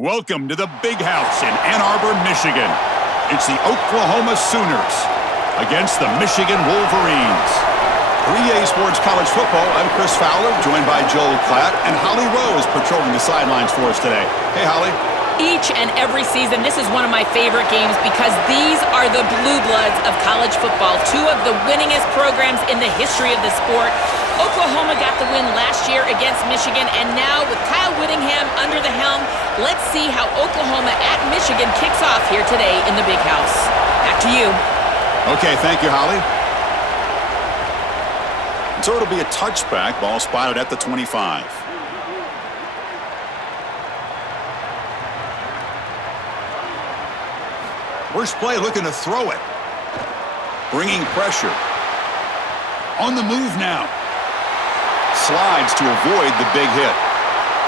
Welcome to the Big House in Ann Arbor, Michigan. It's the Oklahoma Sooners against the Michigan Wolverines. 3A Sports College Football, I'm Chris Fowler, joined by Joel Klatt, and Holly Rose patrolling the sidelines for us today. Hey, Holly. Each and every season, this is one of my favorite games because these are the blue bloods of college football, two of the winningest programs in the history of the sport. Oklahoma got the win last year against Michigan, and now with Kyle Whittingham under the helm, let's see how Oklahama at Michigan kicks off here today in the Big House. Back to you. Okay, thank you, Holly. So it'll be a touchback, ball spotted at the 25. First play, looking to throw it. Bringing pressure. On the move now. Slides to avoid the big hit.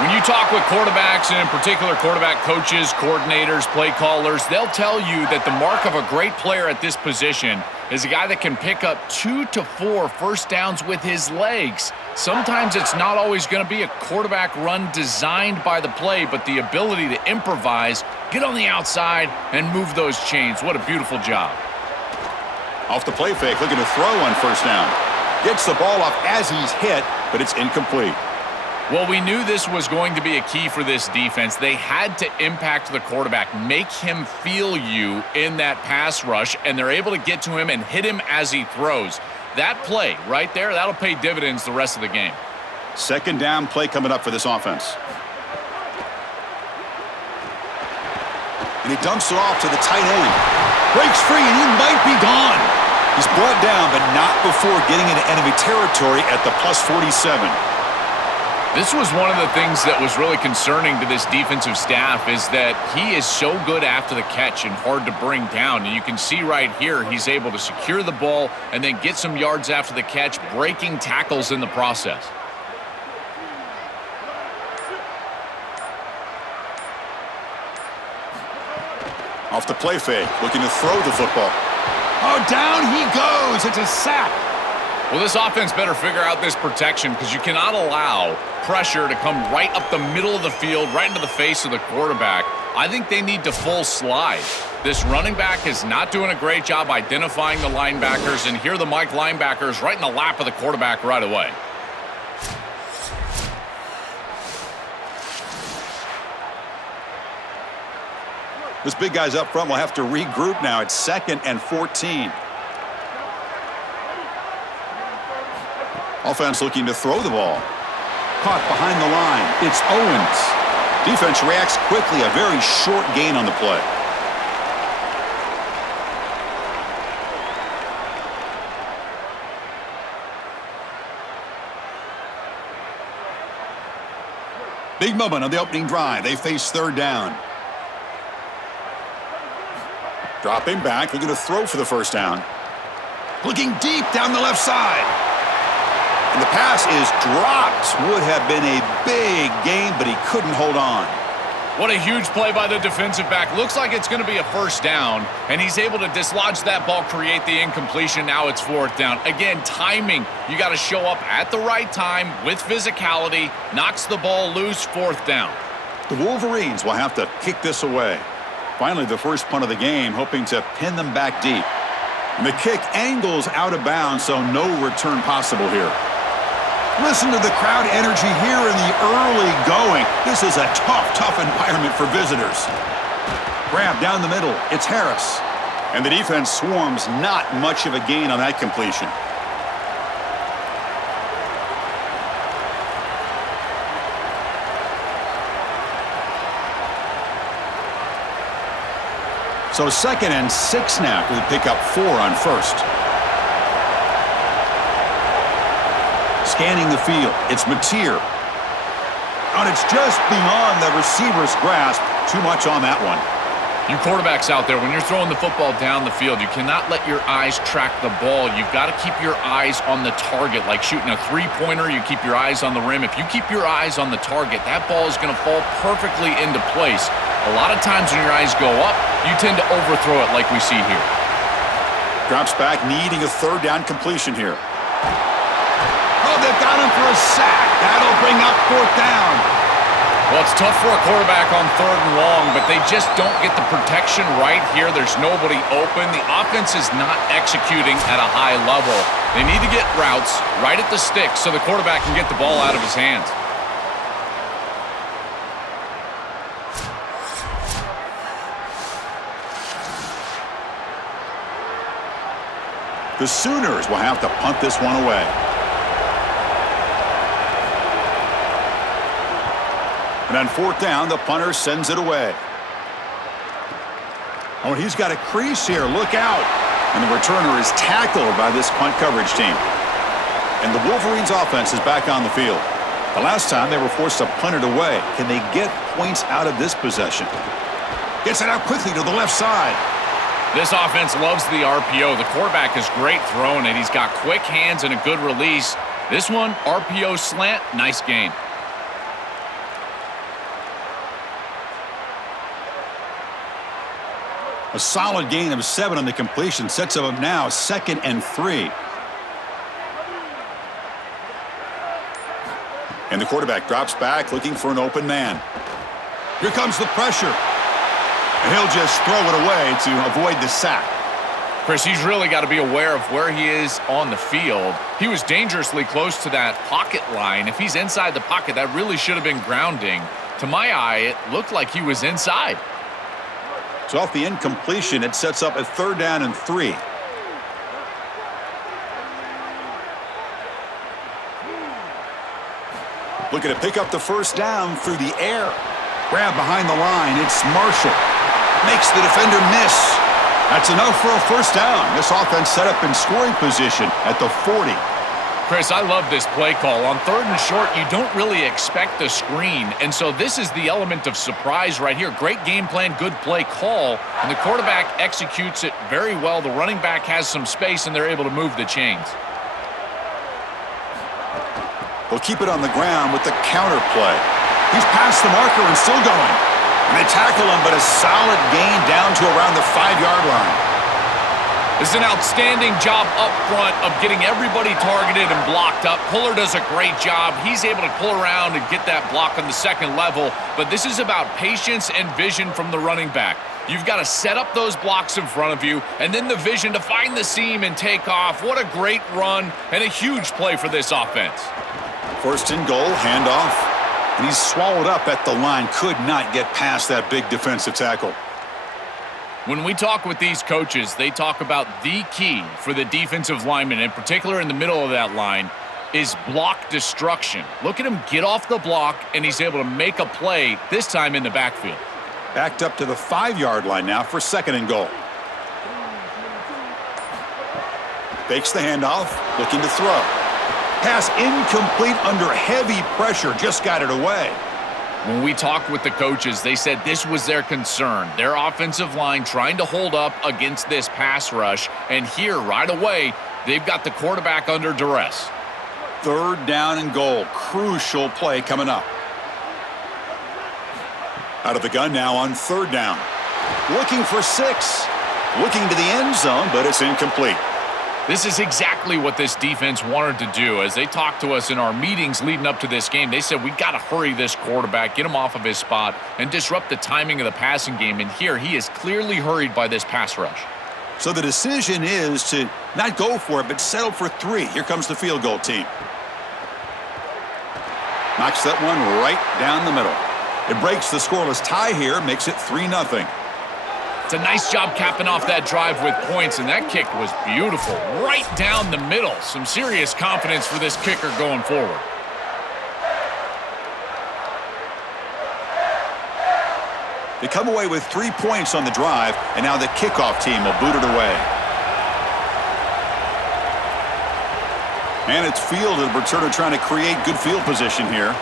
When you talk with quarterbacks, and in particular quarterback coaches, coordinators, play callers, they'll tell you that the mark of a great player at this position is a guy that can pick up 2 to 4 first downs with his legs. Sometimes it's not always going to be a quarterback run designed by the play, but the ability to improvise, get on the outside, and move those chains. What a beautiful job. Off the play fake, looking to throw on first down. Gets the ball off as he's hit, but it's incomplete. Well, we knew this was going to be a key for this defense. They had to impact the quarterback, make him feel you in that pass rush, and they're able to get to him and hit him as he throws. That play right there, that'll pay dividends the rest of the game. Second down play coming up for this offense. And he dumps it off to the tight end. Breaks free, and he might be gone. He's brought down, but not before getting into enemy territory at the plus 47. This was one of the things that was really concerning to this defensive staff is that he is so good after the catch and hard to bring down. And you can see right here, he's able to secure the ball and then get some yards after the catch, breaking tackles in the process. Off the play fake, looking to throw the football. Oh, down he goes. It's a sack. Well, this offense better figure out this protection because you cannot allow pressure to come right up the middle of the field, right into the face of the quarterback. I think they need to full slide. This running back is not doing a great job identifying the linebackers, and here are the Mike linebackers right in the lap of the quarterback right away. This big guy's up front will have to regroup now. It's 2nd and 14. Offense looking to throw the ball. Caught behind the line. It's Owens. Defense reacts quickly. A very short gain on the play. Big moment on the opening drive. They face third down. Dropping back, looking to throw for the first down. Looking deep down the left side. And the pass is dropped. Would have been a big gain, but he couldn't hold on. What a huge play by the defensive back. Looks like it's going to be a first down, and he's able to dislodge that ball, create the incompletion. Now it's fourth down. Again, timing. You got to show up at the right time with physicality. Knocks the ball loose, fourth down. The Wolverines will have to kick this away. Finally, the first punt of the game, hoping to pin them back deep. And the kick angles out of bounds, so no return possible here. Listen to the crowd energy here in the early going. This is a tough environment for visitors. Grab down the middle. It's Harris. And the defense swarms. Not much of a gain on that completion. So 2nd and 6 now. We pick up 4 on first. Scanning the field. It's Mateer. And it's just beyond the receiver's grasp. Too much on that one. You quarterbacks out there, when you're throwing the football down the field, you cannot let your eyes track the ball. You've got to keep your eyes on the target. Like shooting a three-pointer, you keep your eyes on the rim. If you keep your eyes on the target, that ball is going to fall perfectly into place. A lot of times when your eyes go up, you tend to overthrow it like we see here. Drops back, needing a third down completion here. Oh, they've got him for a sack. That'll bring up fourth down. Well, it's tough for a quarterback on 3rd and long. but they just don't get the protection right here. There's nobody open. The offense is not executing at a high level. They need to get routes right at the stick so the quarterback can get the ball out of his hands. The Sooners will have to punt this one away. And on fourth down, the punter sends it away. Oh, he's got a crease here. Look out. And the returner is tackled by this punt coverage team. And the Wolverines offense is back on the field. The last time they were forced to punt it away. Can they get points out of this possession? Gets it out quickly to the left side. This offense loves the RPO. The quarterback is great throwing it. He's got quick hands and a good release. This one, RPO slant, nice gain. A solid gain of 7 on the completion sets them up now 2nd and 3. And the quarterback drops back looking for an open man. Here comes the pressure. And he'll just throw it away to avoid the sack. Chris, he's really got to be aware of where he is on the field. He was dangerously close to that pocket line. If he's inside the pocket, that really should have been grounding. To my eye, it looked like he was inside. So off the incompletion, it sets up a 3rd down and 3. Looking to pick up the 1st down through the air. Grab behind the line. It's Marshall. Makes the defender miss. That's enough for a 1st down. This offense set up in scoring position at the 40. Chris, I love this play call. On 3rd and short, you don't really expect the screen, and so this is the element of surprise right here. Great game plan, good play call, and the quarterback executes it very well. The running back has some space, and they're able to move the chains. They'll keep it on the ground with the counter play. He's past the marker and still going. And they tackle him, but a solid gain down to around the 5-yard line. This is an outstanding job up front of getting everybody targeted and blocked up. Puller does a great job. He's able to pull around and get that block on the 2nd level. But this is about patience and vision from the running back. You've got to set up those blocks in front of you, and then the vision to find the seam and take off. What a great run and a huge play for this offense. 1st and goal, handoff. And he's swallowed up at the line. Could not get past that big defensive tackle. When we talk with these coaches, they talk about the key for the defensive lineman, in particular in the middle of that line, is block destruction. Look at him get off the block, and he's able to make a play, this time in the backfield. Backed up to the 5-yard line now for 2nd and goal. Fakes the handoff, looking to throw. Pass incomplete under heavy pressure, just got it away. When we talked with the coaches, they said this was their concern. Their offensive line trying to hold up against this pass rush. And here, right away, they've got the quarterback under duress. 3rd down and goal. Crucial play coming up. Out of the gun now on 3rd down. Looking for 6. Looking to the end zone, but it's incomplete. This is exactly what this defense wanted to do. As they talked to us in our meetings leading up to this game, they said, we got to hurry this quarterback, get him off of his spot, and disrupt the timing of the passing game. And here, he is clearly hurried by this pass rush. So the decision is to not go for it, but settle for 3. Here comes the field goal team. Knocks that one right down the middle. It breaks the scoreless tie here, makes it 3-0. It's a nice job capping off that drive with points, and that kick was beautiful. Right down the middle. Some serious confidence for this kicker going forward. They come away with 3 points on the drive, and now the kickoff team will boot it away. And it's fielded. Returner trying to create good field position here.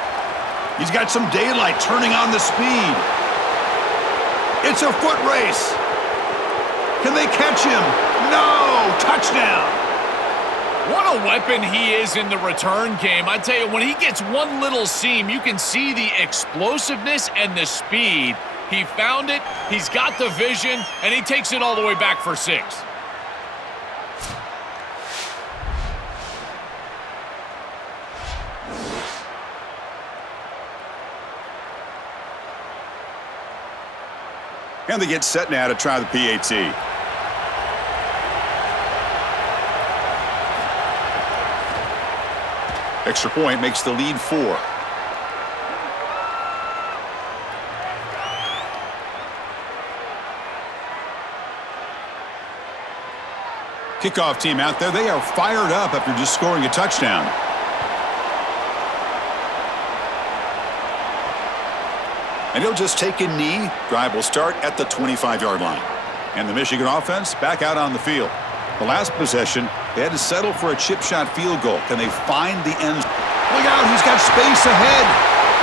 He's got some daylight, turning on the speed. It's a foot race. Can they catch him? No! Touchdown! What a weapon he is in the return game. I tell you, when he gets one little seam, you can see the explosiveness and the speed. He found it, he's got the vision, and he takes it all the way back for 6. And they get set now to try the PAT. Extra point makes the lead 4. Kickoff team out there. They are fired up after just scoring a touchdown. And he'll just take a knee. Drive will start at the 25-yard line. And the Michigan offense back out on the field. The last possession, they had to settle for a chip shot field goal. Can they find the end? Look out, he's got space ahead.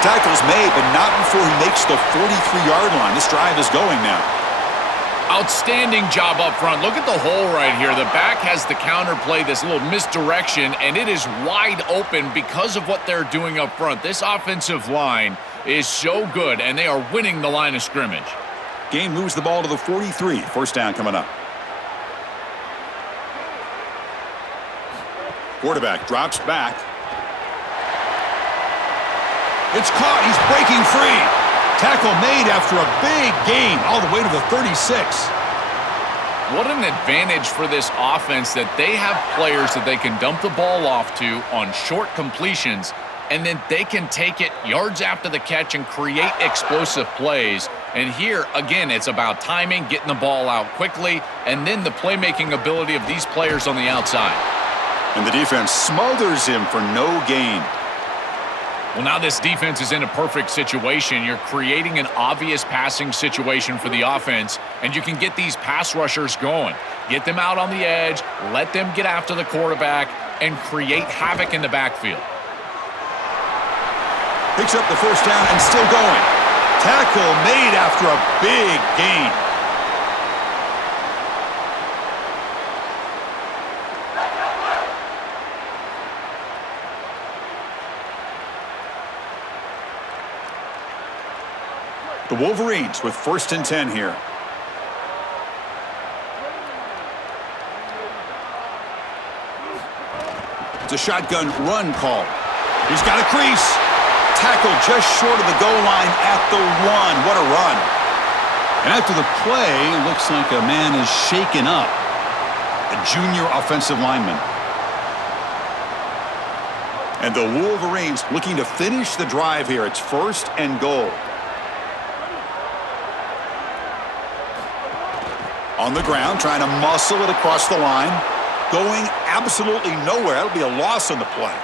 Tackle's made, but not before he makes the 43-yard line. This drive is going now. Outstanding job up front. Look at the hole right here. The back has the counter play, this little misdirection, and it is wide open because of what they're doing up front. This offensive line is so good, and they are winning the line of scrimmage. Game moves the ball to the 43. First down coming up. Quarterback drops back. It's caught. He's breaking free. Tackle made after a big gain all the way to the 36. What an advantage for this offense that they have players that they can dump the ball off to on short completions, and then they can take it yards after the catch and create explosive plays. And here, again, it's about timing, getting the ball out quickly, and then the playmaking ability of these players on the outside. And the defense smothers him for no gain. Well, now this defense is in a perfect situation. You're creating an obvious passing situation for the offense, and you can get these pass rushers going. Get them out on the edge, let them get after the quarterback, and create havoc in the backfield. Picks up the first down and still going. Tackle made after a big gain. The Wolverines with 1st and 10 here. It's a shotgun run call. He's got a crease. Tackle just short of the goal line at the 1. What a run. And after the play, it looks like a man is shaken up. A junior offensive lineman. And the Wolverines looking to finish the drive here. It's 1st and goal. On the ground, trying to muscle it across the line. Going absolutely nowhere. That'll be a loss on the play.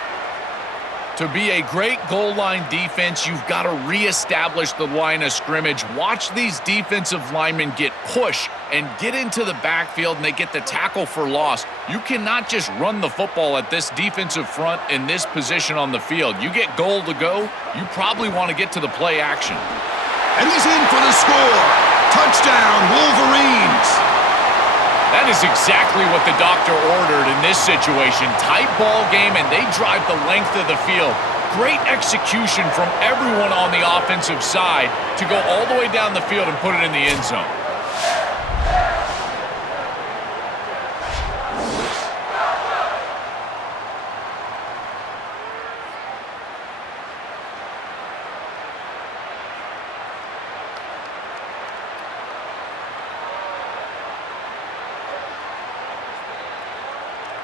To be a great goal line defense, you've got to reestablish the line of scrimmage. Watch these defensive linemen get pushed and get into the backfield, and they get the tackle for loss. You cannot just run the football at this defensive front in this position on the field. You get goal to go, you probably want to get to the play action. And he's in for the score. Touchdown, Wolverines! That is exactly what the doctor ordered in this situation. Tight ball game, and they drive the length of the field. Great execution from everyone on the offensive side to go all the way down the field and put it in the end zone.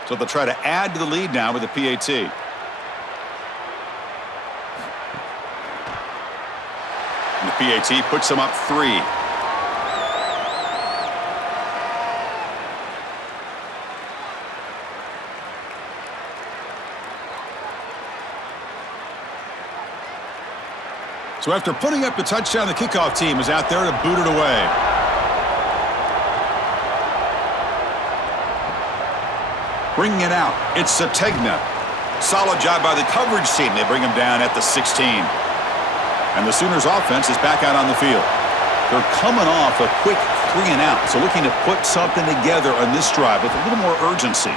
So they'll try to add to the lead now with the PAT. And the PAT puts them up 3. So after putting up the touchdown, the kickoff team is out there to boot it away. Bringing it out, it's Sategna. Solid job by the coverage team. They bring him down at the 16. And the Sooners offense is back out on the field. They're coming off a quick 3 and out, so looking to put something together on this drive with a little more urgency.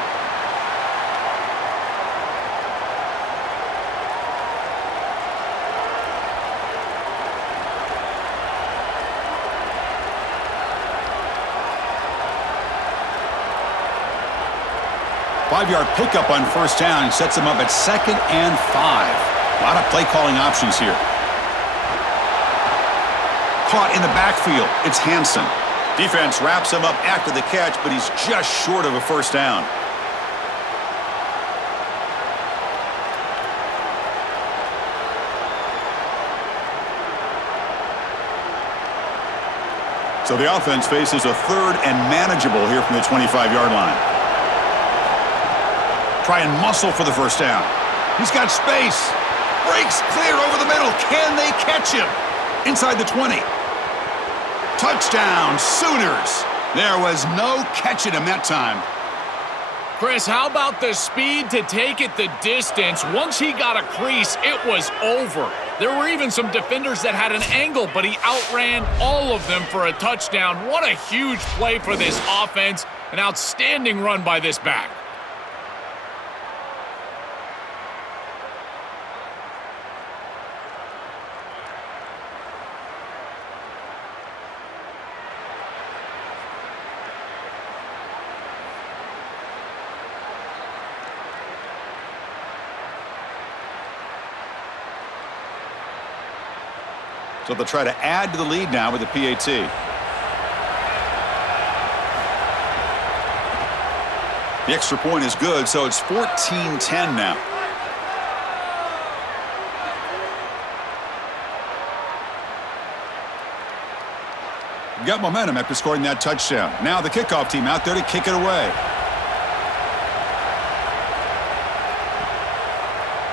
Five-yard pickup on first down and sets them up at 2nd and 5. A lot of play calling options here. caught in the backfield. It's Hansen. Defense wraps him up after the catch, but he's just short of a first down. So the offense faces a third and manageable here from the 25-yard line. Try and muscle for the first down. He's got space. Breaks clear over the middle. Can they catch him? Inside the 20. Touchdown, Sooners. There was no catching him that time. Chris, how about the speed to take it the distance? Once he got a crease, it was over. There were even some defenders that had an angle, but he outran all of them for a touchdown. What a huge play for this offense. An outstanding run by this back. So they'll try to add to the lead now with the PAT. The extra point is good, so it's 14-10 now. Got momentum after scoring that touchdown. Now the kickoff team out there to kick it away.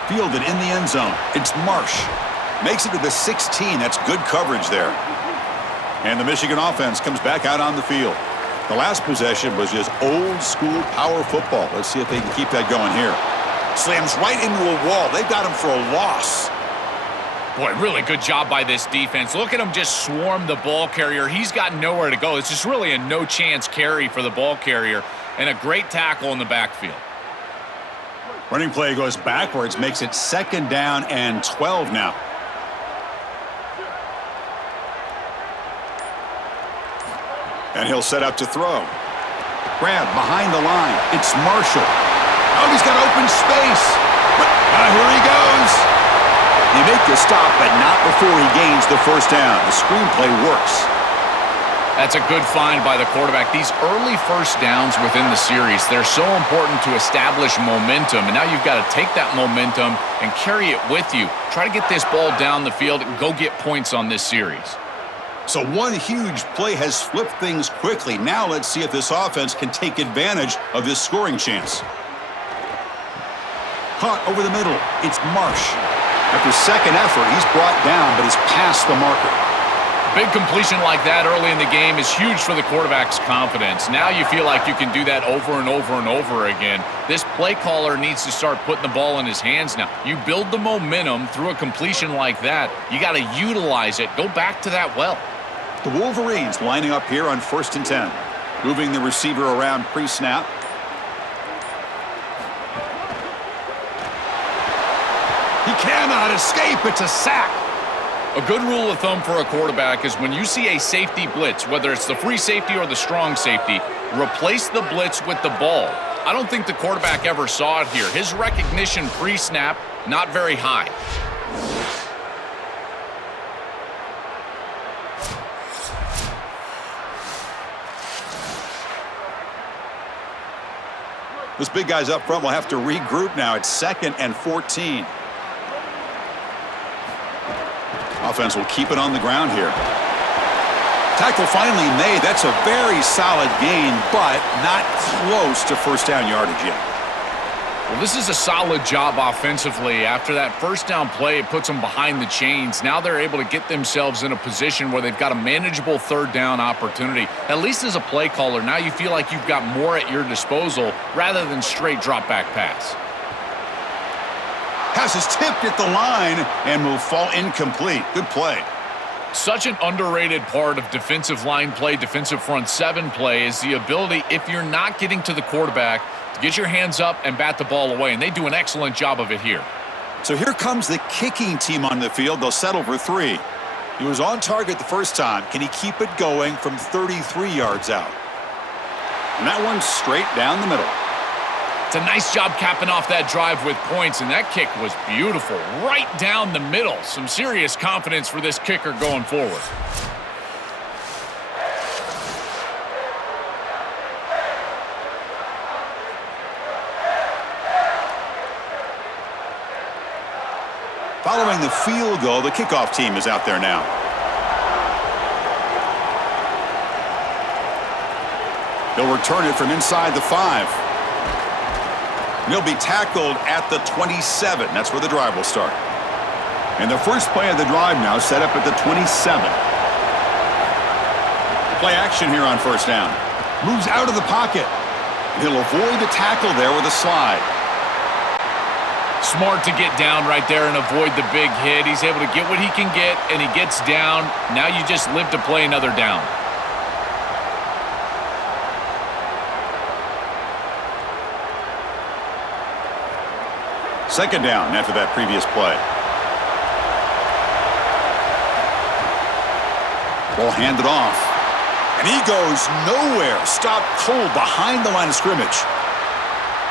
Fielded in the end zone. It's Marsh. Makes it to the 16. That's good coverage there. And the Michigan offense comes back out on the field. The last possession was just old school power football. Let's see if they can keep that going here. Slams right into a wall. They got him for a loss. Boy, really good job by this defense. Look at him just swarm the ball carrier. He's got nowhere to go. It's just really a no-chance carry for the ball carrier, and a great tackle in the backfield. Running play goes backwards, makes it 2nd down and 12 now. And he'll set up to throw. Grab behind the line. It's Marshall. Oh, he's got open space. Here he goes. They make the stop, but not before he gains the first down. The screenplay works. That's a good find by the quarterback. These early first downs within the series, they're so important to establish momentum. And now you've got to take that momentum and carry it with you. Try to get this ball down the field and go get points on this series. So one huge play has flipped things quickly. Now let's see if this offense can take advantage of this scoring chance. Caught over the middle. It's Marsh. After second effort, he's brought down, but he's past the marker. Big completion like that early in the game is huge for the quarterback's confidence. Now you feel like you can do that over and over and over again. This play caller needs to start putting the ball in his hands now. You build the momentum through a completion like that. You got to utilize it. Go back to that well. The Wolverines lining up here on 1st and 10. Moving the receiver around pre-snap. He cannot escape. It's a sack. A good rule of thumb for a quarterback is when you see a safety blitz, whether it's the free safety or the strong safety, replace the blitz with the ball. I don't think the quarterback ever saw it here. His recognition pre-snap, not very high. Those big guys up front will have to regroup now. It's 2nd and 14. Offense will keep it on the ground here. Tackle finally made. That's a very solid gain, but not close to first down yardage yet. Well, this is a solid job offensively. After that first down play, it puts them behind the chains. Now they're able to get themselves in a position where they've got a manageable 3rd down opportunity. At least as a play caller, now you feel like you've got more at your disposal rather than straight drop back pass. Pass is tipped at the line and will fall incomplete. Good play. Such an underrated part of defensive line play, defensive front 7 play, is the ability, if you're not getting to the quarterback, to get your hands up and bat the ball away, and they do an excellent job of it here. So here comes the kicking team on the field. They'll settle for 3. He was on target the first time. Can he keep it going from 33 yards out? And that one's straight down the middle. It's a nice job capping off that drive with points, and that kick was beautiful. Right down the middle. Some serious confidence for this kicker going forward. Following the field goal, the kickoff team is out there now. He'll return it from inside the 5. And he'll be tackled at the 27. That's where the drive will start. And the first play of the drive now set up at the 27. Play action here on first down. Moves out of the pocket. And he'll avoid the tackle there with a slide. Smart to get down right there and avoid the big hit. He's able to get what he can get, and he gets down. Now you just live to play another down. Second down after that previous play. Ball handed off. And he goes nowhere. Stopped cold behind the line of scrimmage.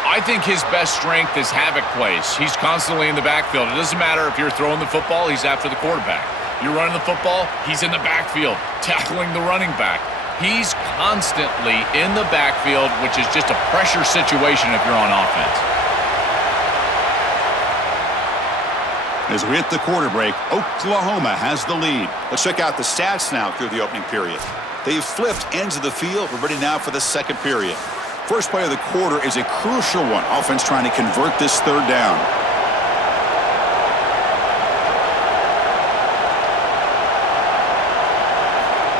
I think his best strength is havoc plays. He's constantly in the backfield. It doesn't matter if you're throwing the football, he's after the quarterback. You're running the football, he's in the backfield, tackling the running back. He's constantly in the backfield, which is just a pressure situation if you're on offense. As we hit the quarter break, Oklahoma has the lead. Let's check out the stats now through the opening period. They've flipped ends of the field. We're ready now for the second period. First play of the quarter is a crucial one. Offense trying to convert this third down.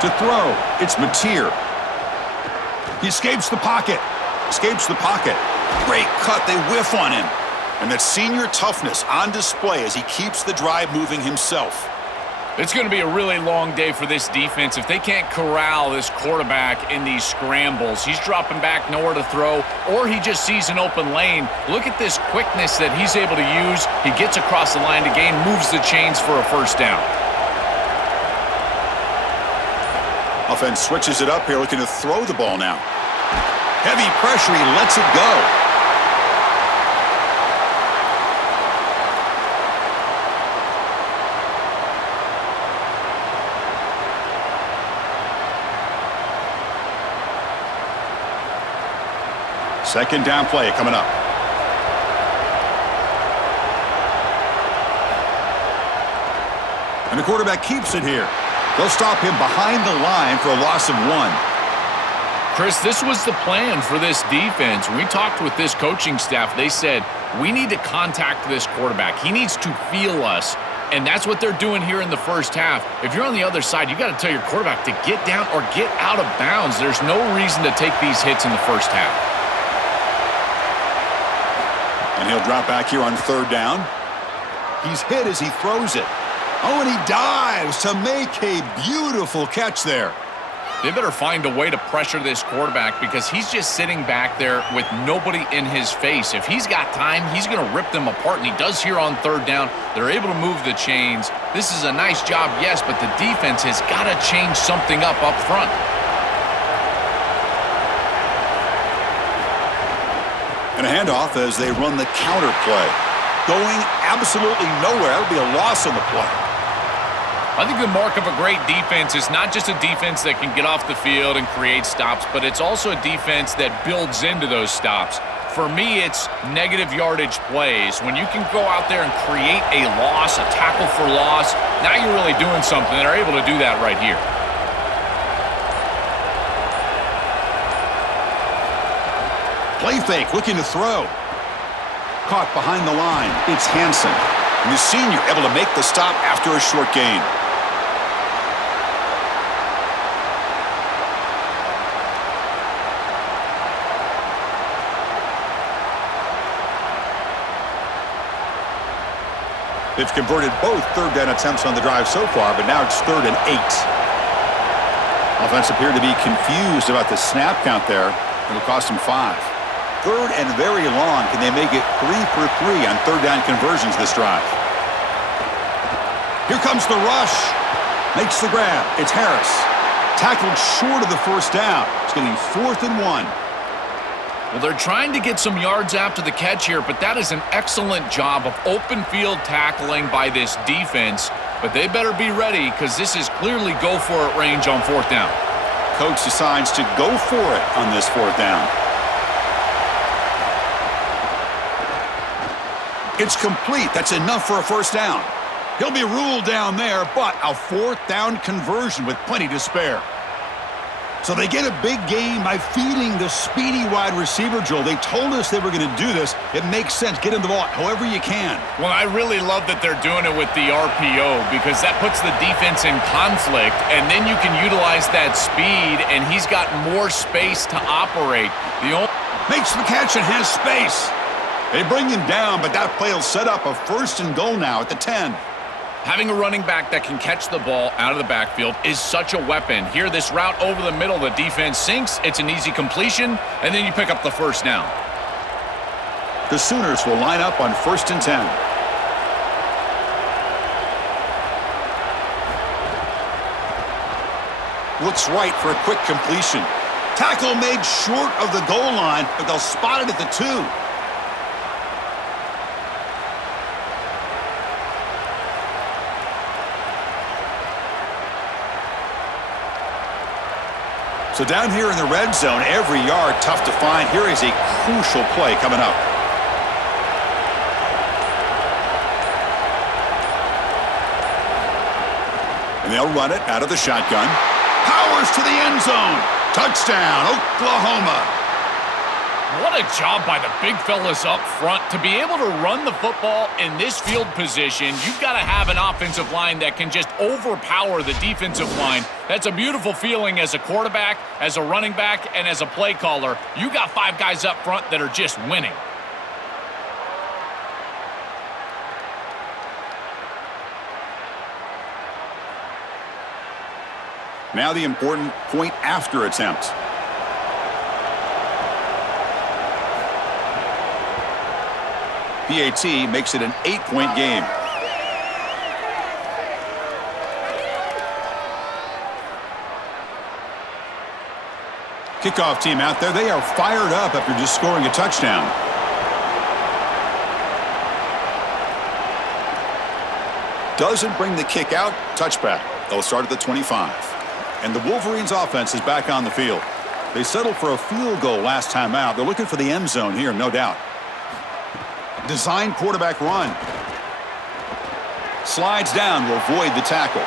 To throw, it's Mateer. He escapes the pocket. Great cut. They whiff on him. And that senior toughness on display as he keeps the drive moving himself. It's going to be a really long day for this defense. If they can't corral this quarterback in these scrambles, he's dropping back, nowhere to throw, or he just sees an open lane. Look at this quickness that he's able to use. He gets across the line to gain, moves the chains for a first down. Offense switches it up here, looking to throw the ball now. Heavy pressure, he lets it go. Second down play coming up. And the quarterback keeps it here. They'll stop him behind the line for a loss of 1. Chris, this was the plan for this defense. When we talked with this coaching staff, they said, we need to contact this quarterback. He needs to feel us. And that's what they're doing here in the first half. If you're on the other side, you got to tell your quarterback to get down or get out of bounds. There's no reason to take these hits in the first half. And he'll drop back here on third down. He's hit as he throws it. Oh, and he dives to make a beautiful catch there. They better find a way to pressure this quarterback because he's just sitting back there with nobody in his face. If he's got time, he's going to rip them apart, and he does here on third down. They're able to move the chains. This is a nice job, yes, but the defense has got to change something up front. And a handoff as they run the counter play. Going absolutely nowhere. That would be a loss on the play. I think the mark of a great defense is not just a defense that can get off the field and create stops, but it's also a defense that builds into those stops. For me, it's negative yardage plays. When you can go out there and create a loss, a tackle for loss, now you're really doing something. They're able to do that right here. Play fake, looking to throw. Caught behind the line. It's Hansen. And the senior able to make the stop after a short gain. They've converted both third down attempts on the drive so far, but now it's 3rd and 8. Offense appeared to be confused about the snap count there. It'll cost them 5. 3rd and very long. Can they make it 3 for 3 on third down conversions this drive? Here comes the rush. Makes the grab. It's Harris. Tackled short of the first down. It's going to be 4th and 1. Well, they're trying to get some yards after the catch here, but that is an excellent job of open field tackling by this defense. But they better be ready because this is clearly go-for-it range on 4th down. Coach decides to go for it on this 4th down. It's complete. That's enough for a first down. He'll be ruled down there, but a 4th down conversion with plenty to spare. So they get a big gain by feeding the speedy wide receiver, Joel. They told us they were going to do this. It makes sense. Get him the ball however you can. Well, I really love that they're doing it with the RPO because that puts the defense in conflict, and then you can utilize that speed, and he's got more space to operate. Makes the catch and has space. They bring him down, but that play will set up a 1st and goal now at the 10. Having a running back that can catch the ball out of the backfield is such a weapon. Here, this route over the middle, the defense sinks. It's an easy completion, and then you pick up the 1st down. The Sooners will line up on 1st and 10. Looks right for a quick completion. Tackle made short of the goal line, but they'll spot it at the 2. So down here in the red zone, every yard tough to find. Here is a crucial play coming up. And they'll run it out of the shotgun. Powers to the end zone. Touchdown, Oklahoma. What a job by the big fellas up front. To be able to run the football in this field position, you've got to have an offensive line that can just overpower the defensive line. That's a beautiful feeling as a quarterback, as a running back, and as a play caller. You got 5 guys up front that are just winning. Now the important point after attempt. PAT makes it an 8-point game. Kickoff team out there. They are fired up after just scoring a touchdown. Doesn't bring the kick out. Touchback. They'll start at the 25. And the Wolverines offense is back on the field. They settled for a field goal last time out. They're looking for the end zone here, no doubt. Design quarterback run. Slides down to avoid the tackle.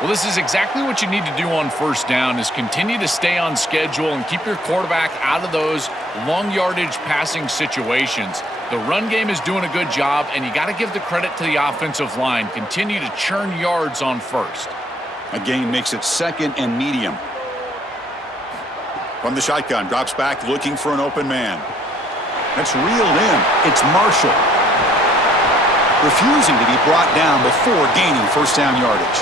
Well, this is exactly what you need to do on 1st down is continue to stay on schedule and keep your quarterback out of those long yardage passing situations. The run game is doing a good job, and you got to give the credit to the offensive line. Continue to churn yards on 1st. A gain makes it 2nd and medium. From the shotgun, drops back looking for an open man. That's reeled in. It's Marshall. Refusing to be brought down before gaining 1st down yardage.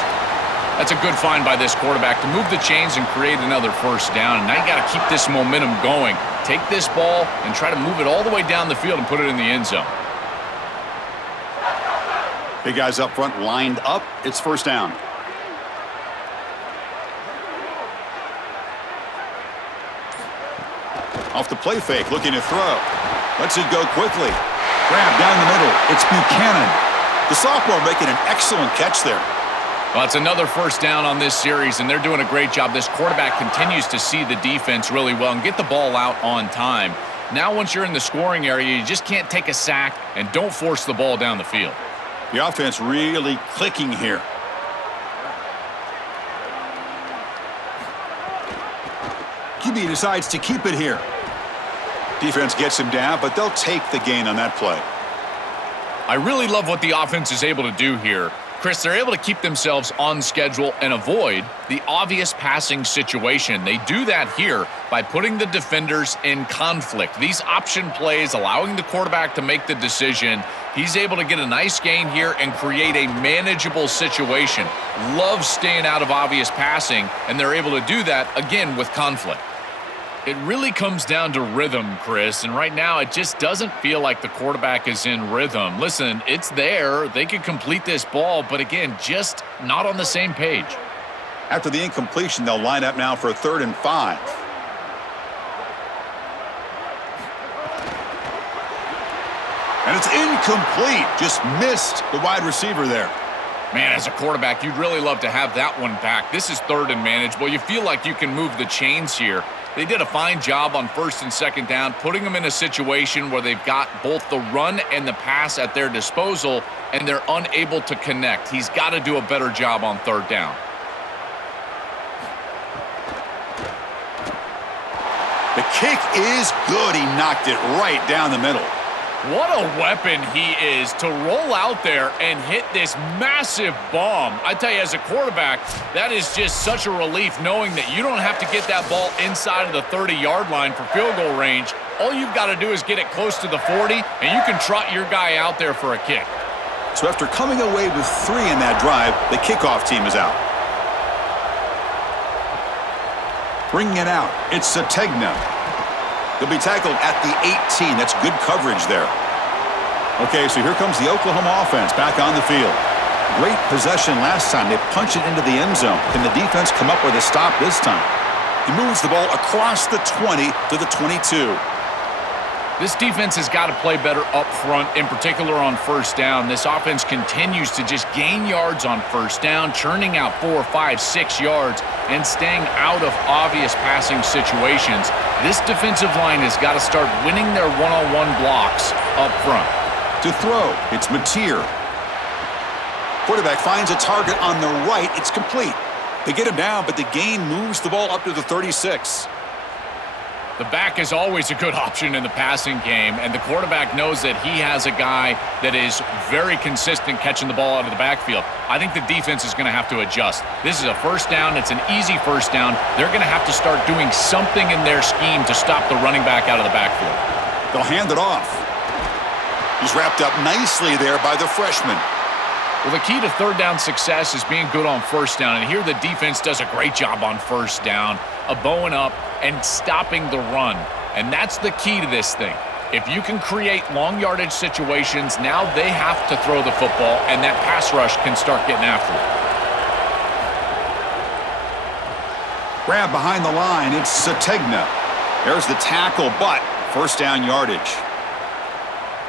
That's a good find by this quarterback to move the chains and create another 1st down. And now you got to keep this momentum going. Take this ball and try to move it all the way down the field and put it in the end zone. Big guys up front lined up. It's 1st down. Off the play fake, looking to throw. Lets it go quickly. Grab down the middle. It's Buchanan. The sophomore making an excellent catch there. Well, it's another 1st down on this series, and they're doing a great job. This quarterback continues to see the defense really well and get the ball out on time. Now, once you're in the scoring area, you just can't take a sack and don't force the ball down the field. The offense really clicking here. QB decides to keep it here. Defense gets him down, but they'll take the gain on that play. I really love what the offense is able to do here. Chris, they're able to keep themselves on schedule and avoid the obvious passing situation. They do that here by putting the defenders in conflict. These option plays allowing the quarterback to make the decision. He's able to get a nice gain here and create a manageable situation. Love staying out of obvious passing, and they're able to do that, again, with conflict. It really comes down to rhythm, Chris, and right now it just doesn't feel like the quarterback is in rhythm. Listen, it's there. They could complete this ball, but again, just not on the same page. After the incompletion, they'll line up now for a 3rd and 5. And it's incomplete. Just missed the wide receiver there. Man, as a quarterback, you'd really love to have that one back. This is third and manageable. You feel like you can move the chains here. They did a fine job on first and second down, putting them in a situation where they've got both the run and the pass at their disposal, and they're unable to connect. He's got to do a better job on third down. The kick is good. He knocked it right down the middle. What a weapon he is to roll out there and hit this massive bomb. I tell you, as a quarterback, that is just such a relief knowing that you don't have to get that ball inside of the 30-yard line for field goal range. All you've got to do is get it close to the 40, and you can trot your guy out there for a kick. So after coming away with 3 in that drive, the kickoff team is out. Bringing it out, it's Sategna. He'll be tackled at the 18. That's good coverage there. Okay, so here comes the Oklahoma offense back on the field. Great possession last time. They punch it into the end zone. Can the defense come up with a stop this time? He moves the ball across the 20 to the 22. This defense has got to play better up front, in particular on first down. This offense continues to just gain yards on first down, churning out 4, 5, 6 yards, and staying out of obvious passing situations. This defensive line has got to start winning their one-on-one blocks up front. To throw, it's Mateer. Quarterback finds a target on the right. It's complete. They get him down, but the gain moves the ball up to the 36. The back is always a good option in the passing game, and the quarterback knows that he has a guy that is very consistent catching the ball out of the backfield. I think the defense is going to have to adjust. This is a first down. It's an easy first down. They're going to have to start doing something in their scheme to stop the running back out of the backfield. They'll hand it off. He's wrapped up nicely there by the freshman. Well, the key to third down success is being good on first down, and here the defense does a great job on first down, bowing up and stopping the run. And that's the key to this thing. If you can create long yardage situations, now they have to throw the football, and that pass rush can start getting after it. Grab behind the line, it's Sategna. There's the tackle, but first down yardage.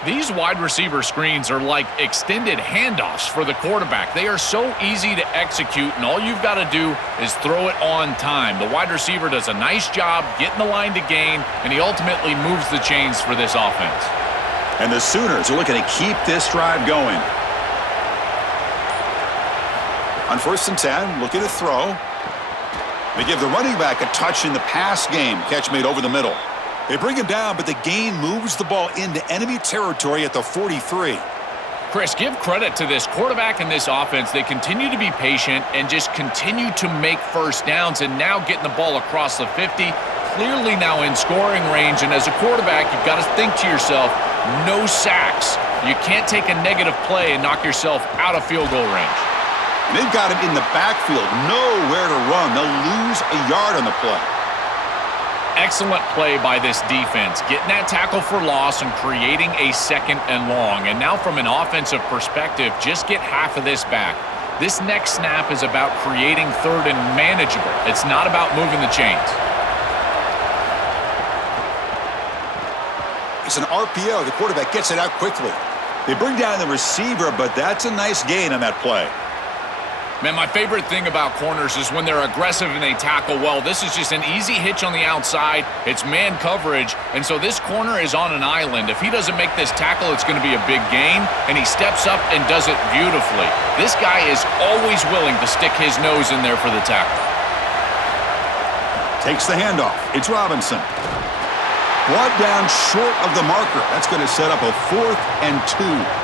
These wide receiver screens are like extended handoffs for the quarterback. They are so easy to execute, and all you've got to do is throw it on time. The wide receiver does a nice job getting the line to gain, and he ultimately moves the chains for this offense. And the Sooners are looking to keep this drive going. On first and 10, looking to throw. They give the running back a touch in the pass game. Catch made over the middle. They bring him down, but the gain moves the ball into enemy territory at the 43. Chris, give credit to this quarterback and this offense. They continue to be patient and just continue to make first downs, and now getting the ball across the 50, clearly now in scoring range. And as a quarterback, you've got to think to yourself, no sacks. You can't take a negative play and knock yourself out of field goal range. And they've got him in the backfield, nowhere to run. They'll lose a yard on the play. Excellent play by this defense, getting that tackle for loss and creating a second and long. And now from an offensive perspective, just get half of this back. This next snap is about creating third and manageable. It's not about moving the chains. It's an RPO. The quarterback gets it out quickly. They bring down the receiver, but that's a nice gain on that play. Man, my favorite thing about corners is when they're aggressive and they tackle well. This is just an easy hitch on the outside. It's man coverage, and so this corner is on an island. If he doesn't make this tackle, it's going to be a big gain, and he steps up and does it beautifully. This guy is always willing to stick his nose in there for the tackle. Takes the handoff. It's Robinson. Brought down short of the marker. That's going to set up a 4th and 2.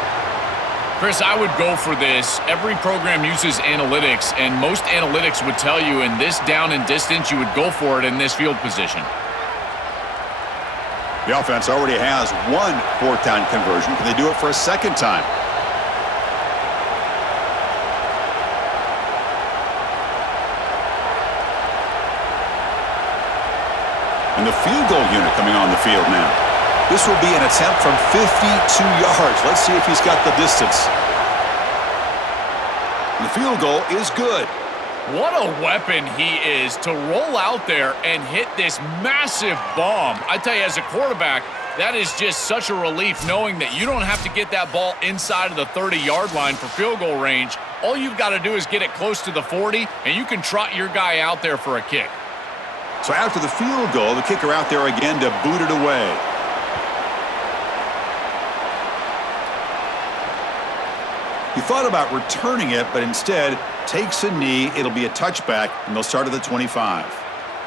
Chris, I would go for this. Every program uses analytics, and most analytics would tell you in this down and distance, you would go for it in this field position. The offense already has one 4th down conversion. Can they do it for a second time? And the field goal unit coming on the field now. This will be an attempt from 52 yards. Let's see if he's got the distance. And the field goal is good. What a weapon he is to roll out there and hit this massive bomb. I tell you, as a quarterback, That is just such a relief knowing that you don't have to get that ball inside of the 30-yard line for field goal range. All you've got to do is get it close to the 40, and you can trot your guy out there for a kick. So after the field goal, the kicker out there again to boot it away. He thought about returning it, but instead takes a knee. It'll be a touchback, and they'll start at the 25.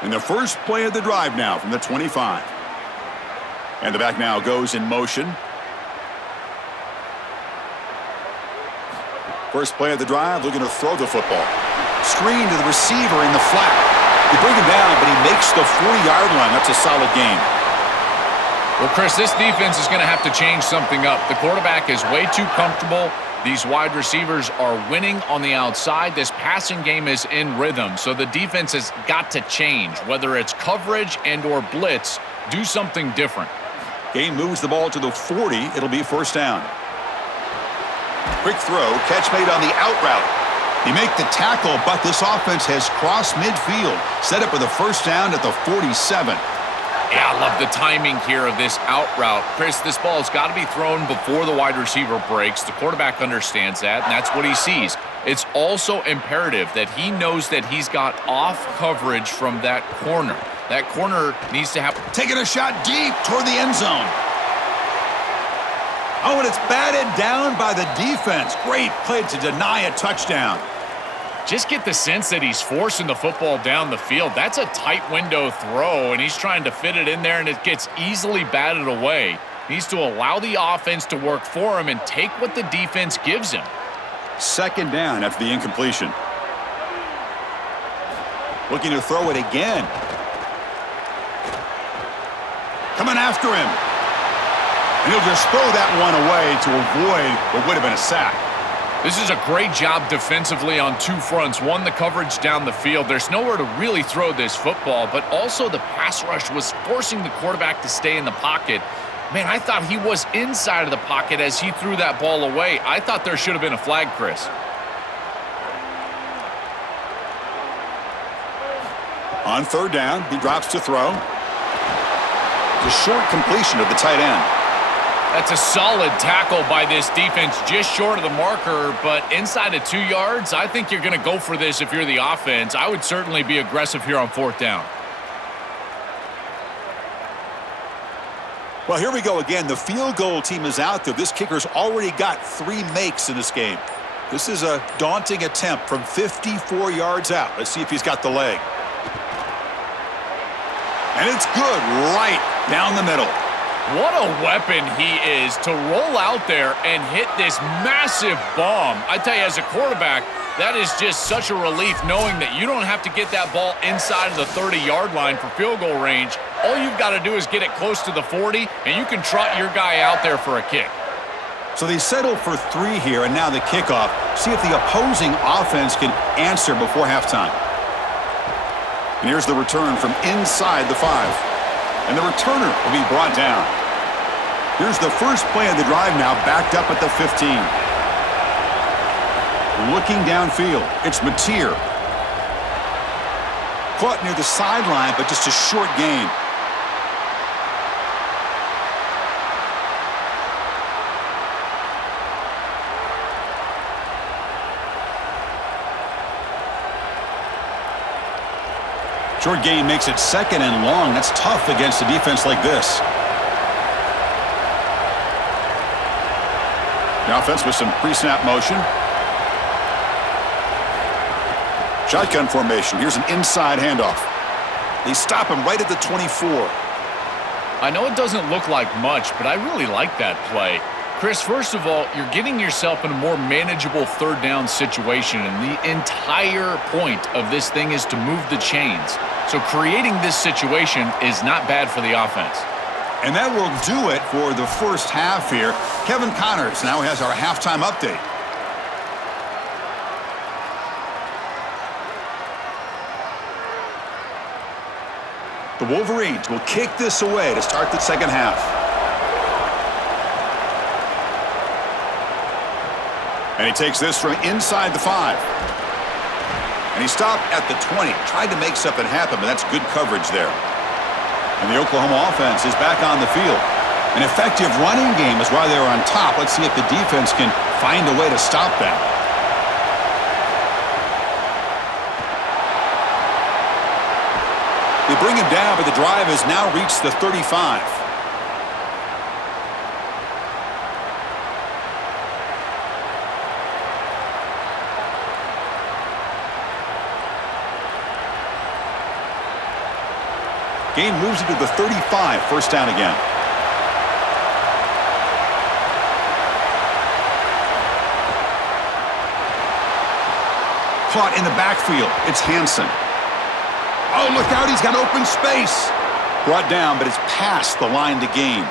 And the first play of the drive now from the 25. And the back now goes in motion. First play of the drive, looking to throw the football. Screen to the receiver in the flat. They bring him down, but he makes the 40-yard line. That's a solid game. Well, Chris, this defense is going to have to change something up. The quarterback is way too comfortable. These wide receivers are winning on the outside. This passing game is in rhythm, so the defense has got to change. Whether it's coverage and or blitz, do something different. Game moves the ball to the 40. It'll be first down. Quick throw, catch made on the out route. They make the tackle, but this offense has crossed midfield. Set up with a first down at the 47. Yeah, I love the timing here of this out route. Chris, this ball has got to be thrown before the wide receiver breaks. The quarterback understands that, and that's what he sees. It's also imperative that he knows that he's got off coverage from that corner. That corner needs to have... Taking a shot deep toward the end zone. Oh, and it's batted down by the defense. Great play to deny a touchdown. Just get the sense that he's forcing the football down the field. That's a tight window throw, and he's trying to fit it in there, and it gets easily batted away. He needs to allow the offense to work for him and take what the defense gives him. Second down after the incompletion. Looking to throw it again. Coming after him. And he'll just throw that one away to avoid what would have been a sack. This is a great job defensively on two fronts. One, the coverage down the field. There's nowhere to really throw this football, but also the pass rush was forcing the quarterback to stay in the pocket. Man, I thought he was inside of the pocket as he threw that ball away. I thought there should have been a flag, Chris. On third down, he drops to throw. The short completion of the tight end. That's a solid tackle by this defense, just short of the marker, but inside of 2 yards, I think you're going to go for this if you're the offense. I would certainly be aggressive here on fourth down. Well, here we go again. The field goal team is out there. This kicker's already got 3 makes in this game. This is a daunting attempt from 54 yards out. Let's see if he's got the leg. And it's good right down the middle. What a weapon he is to roll out there and hit this massive bomb. I tell you, as a quarterback, that is just such a relief knowing that you don't have to get that ball inside of the 30-yard line for field goal range. All you've got to do is get it close to the 40, and you can trot your guy out there for a kick. So they settle for 3 here, and now the kickoff. See if the opposing offense can answer before halftime. And here's the return from inside the 5. And the returner will be brought down. Here's the first play of the drive now, backed up at the 15. Looking downfield, it's Mateer. Caught near the sideline, but just a short gain. Short gain makes it 2nd and long. That's tough against a defense like this. The offense with some pre-snap motion. Shotgun formation. Here's an inside handoff. They stop him right at the 24. I know it doesn't look like much, but I really like that play. Chris, first of all, you're getting yourself in a more manageable third down situation, and the entire point of this thing is to move the chains. So creating this situation is not bad for the offense. And that will do it for the first half here. Kevin Connors now has our halftime update. The Wolverines will kick this away to start the second half. And he takes this from inside the 5. And he stopped at the 20. Tried to make something happen, but that's good coverage there. And the Oklahoma offense is back on the field. An effective running game is why they're on top. Let's see if the defense can find a way to stop that. They bring him down, but the drive has now reached the 35. Gain moves it to the 35, first down again. Caught in the backfield. It's Hansen. Oh, look out, he's got open space. Brought down, but it's past the line to gain.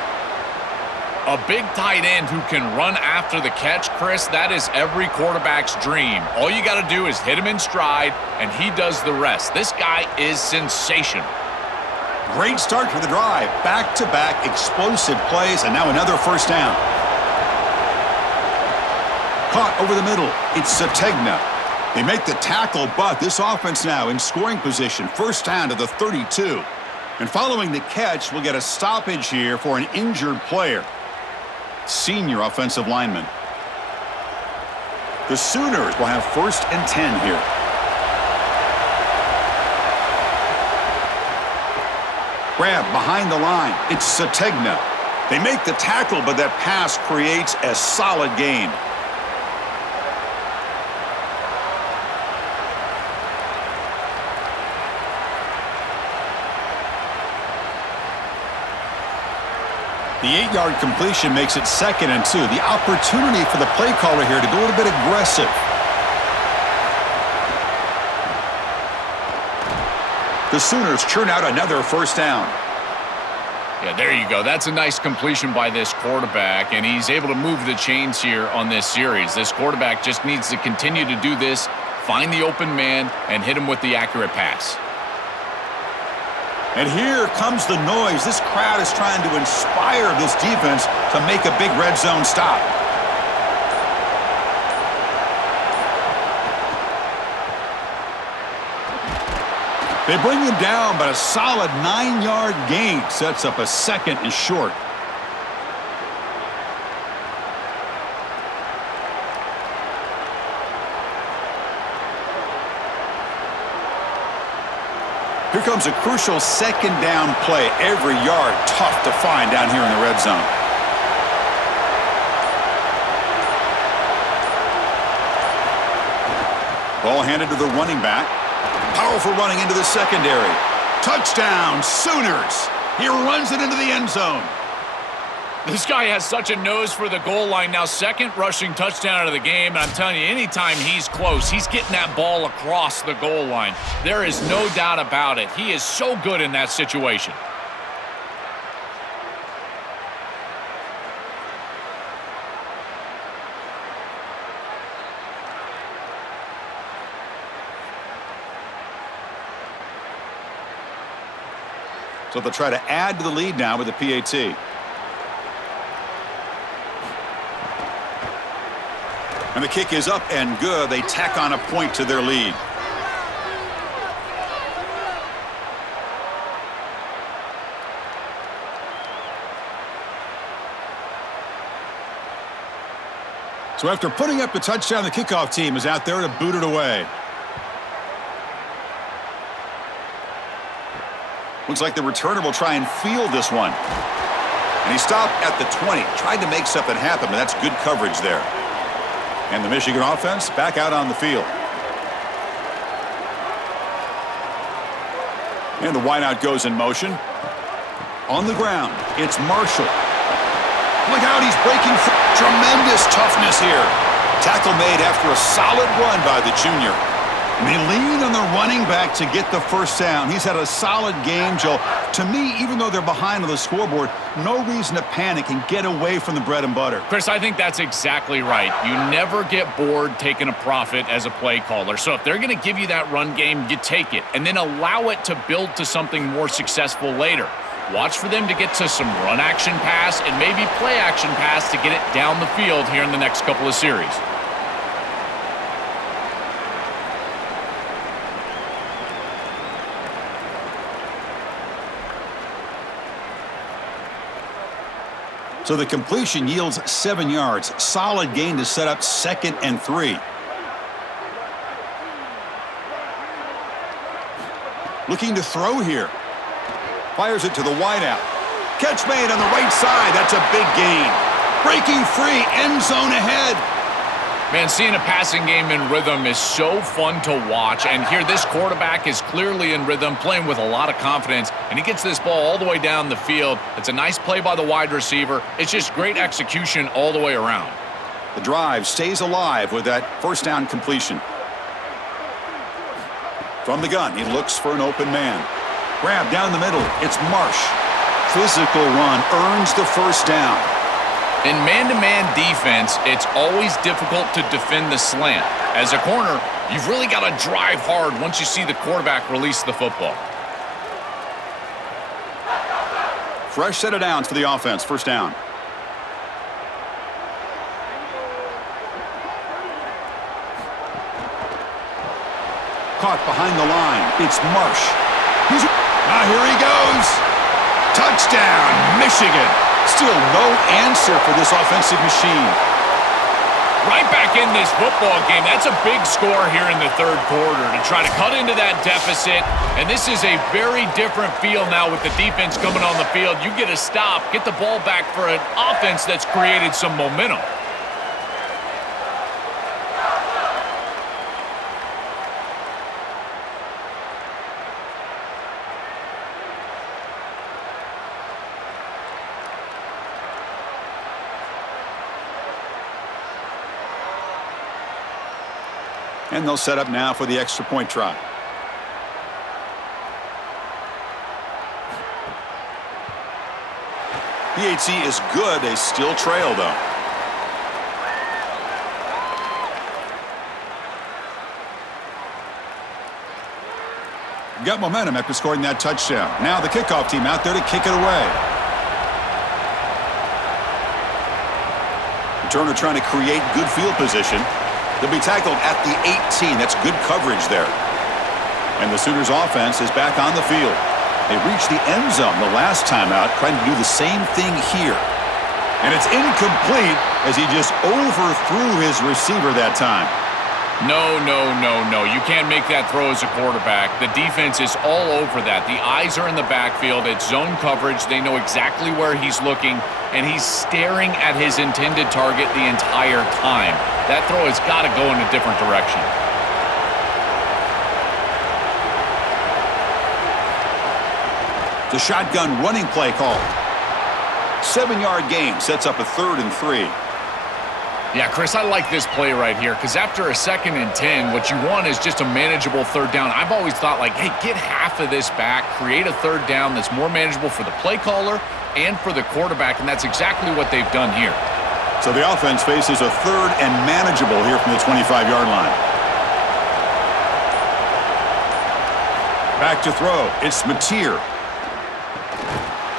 A big tight end who can run after the catch, Chris, that is every quarterback's dream. All you got to do is hit him in stride, and he does the rest. This guy is sensational. Great start to the drive. Back-to-back explosive plays, and now another first down. Caught over the middle. It's Sategna. They make the tackle, but this offense now in scoring position. First down to the 32. And following the catch, we'll get a stoppage here for an injured player. Senior offensive lineman. The Sooners will have 1st and 10 here. Grab behind the line. It's Sategna. They make the tackle, but that pass creates a solid gain. The 8-yard completion makes it 2nd and 2. The opportunity for the play caller here to go a little bit aggressive. The Sooners churn out another first down. Yeah, there you go. That's a nice completion by this quarterback, and he's able to move the chains here on this series. This quarterback just needs to continue to do this, find the open man, and hit him with the accurate pass. And here comes the noise. This crowd is trying to inspire this defense to make a big red zone stop. They bring him down, but a solid 9-yard gain sets up a 2nd and short. Here comes a crucial 2nd down play. Every yard tough to find down here in the red zone. Ball handed to the running back. Powerful running into the secondary. Touchdown, Sooners. He runs it into the end zone. This guy has such a nose for the goal line now. 2nd rushing touchdown of the game. And I'm telling you, anytime he's close, he's getting that ball across the goal line. There is no doubt about it. He is so good in that situation. So they'll try to add to the lead now with the PAT. And the kick is up and good. They tack on a point to their lead. So after putting up the touchdown, the kickoff team is out there to boot it away. Looks like the returner will try and field this one. And he stopped at the 20. Tried to make something happen, but that's good coverage there. And the Michigan offense back out on the field. And the wideout goes in motion. On the ground, it's Marshall. Look out, he's breaking through. Tremendous toughness here. Tackle made after a solid run by the junior. And they lean on the running back to get the first down. He's had a solid game, Joe. To me, even though they're behind on the scoreboard, no reason to panic and get away from the bread and butter. Chris, I think that's exactly right. You never get bored taking a profit as a play caller. So if they're going to give you that run game, you take it. And then allow it to build to something more successful later. Watch for them to get to some run action pass and maybe play action pass to get it down the field here in the next couple of series. So the completion yields 7 yards. Solid gain to set up 2nd and 3. Looking to throw here. Fires it to the wideout. Catch made on the right side. That's a big gain. Breaking free. End zone ahead. Man, seeing a passing game in rhythm is so fun to watch. And here, this quarterback is clearly in rhythm, playing with a lot of confidence. And he gets this ball all the way down the field. It's a nice play by the wide receiver. It's just great execution all the way around. The drive stays alive with that first down completion. From the gun, he looks for an open man. Grab down the middle. It's Marsh. Physical run earns the first down. In man-to-man defense, it's always difficult to defend the slant. As a corner, you've really got to drive hard once you see the quarterback release the football. Fresh set of downs for the offense. First down. Caught behind the line. It's Marsh. Here he goes. Touchdown, Michigan. Still no answer for this offensive machine. Right back in this football game. That's a big score here in the third quarter to try to cut into that deficit. And this is a very different feel now with the defense coming on the field. You get a stop, get the ball back for an offense that's created some momentum. And they'll set up now for the extra point try. PHC is good. They still trail, though. Got momentum after scoring that touchdown. Now the kickoff team out there to kick it away. Returner trying to create good field position. They'll be tackled at the 18. That's good coverage there. And the Sooners offense is back on the field. They reached the end zone the last time out, trying to do the same thing here. And it's incomplete as he just overthrew his receiver that time. No. You can't make that throw as a quarterback. The defense is all over that. The eyes are in the backfield. It's zone coverage. They know exactly where he's looking, and he's staring at his intended target the entire time. That throw has got to go in a different direction. The shotgun running play called. 7-yard gain sets up a 3rd and 3. Yeah, Chris, I like this play right here because after a 2nd and 10, what you want is just a manageable 3rd down. I've always thought, like, hey, get half of this back, create a 3rd down that's more manageable for the play caller and for the quarterback, and that's exactly what they've done here. So the offense faces a 3rd and manageable here from the 25-yard line. Back to throw. It's Mateer.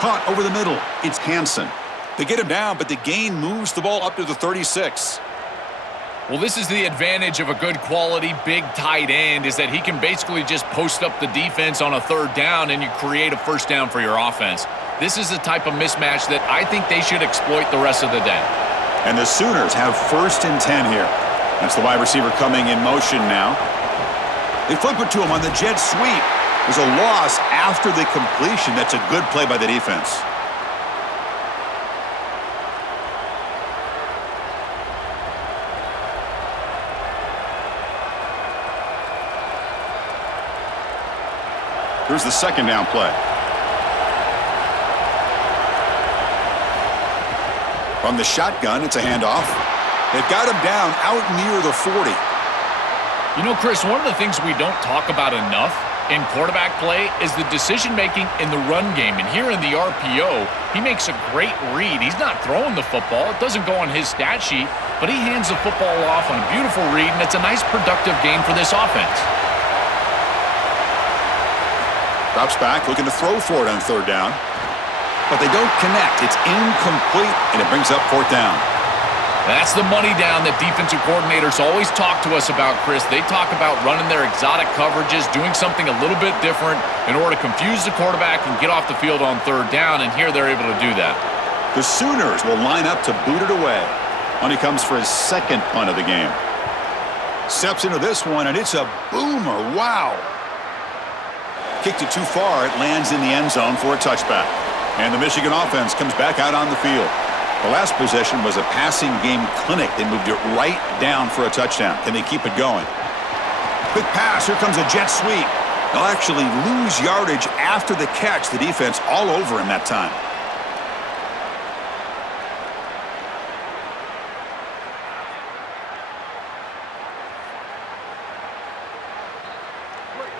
Caught over the middle. It's Hansen. They get him down, but the gain moves the ball up to the 36. Well, this is the advantage of a good quality big tight end is that he can basically just post up the defense on a 3rd down and you create a 1st down for your offense. This is the type of mismatch that I think they should exploit the rest of the day. And the Sooners have 1st and 10 here. That's the wide receiver coming in motion now. They flip it to him on the jet sweep. There's a loss after the completion. That's a good play by the defense. Here's the 2nd down play. From the shotgun, it's a handoff. They've got him down out near the 40. You know, Chris, one of the things we don't talk about enough in quarterback play is the decision-making in the run game. And here in the RPO, he makes a great read. He's not throwing the football. It doesn't go on his stat sheet, but he hands the football off on a beautiful read, and it's a nice productive game for this offense. Drops back, looking to throw for it on 3rd down. But they don't connect. It's incomplete, and it brings up 4th down. That's the money down that defensive coordinators always talk to us about, Chris. They talk about running their exotic coverages, doing something a little bit different in order to confuse the quarterback and get off the field on 3rd down, and here they're able to do that. The Sooners will line up to boot it away. On he comes for his second punt of the game. Steps into this one, and it's a boomer. Wow. Kicked it too far. It lands in the end zone for a touchback. And the Michigan offense comes back out on the field. The last possession was a passing game clinic. They moved it right down for a touchdown. Can they keep it going? Quick pass. Here comes a jet sweep. They'll actually lose yardage after the catch. The defense all over him that time.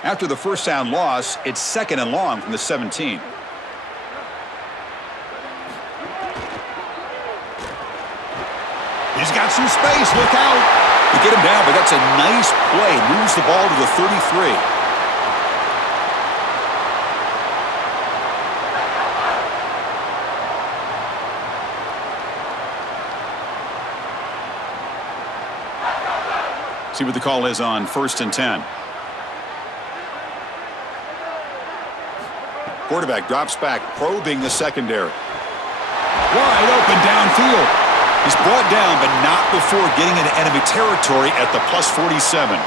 After the first down loss, it's 2nd and long from the 17. He's got some space. Look out. They get him down, but that's a nice play. Moves the ball to the 33. See what the call is on 1st and 10. Quarterback drops back, probing the secondary. Wide open downfield. He's brought down, but not before getting into enemy territory at the +47.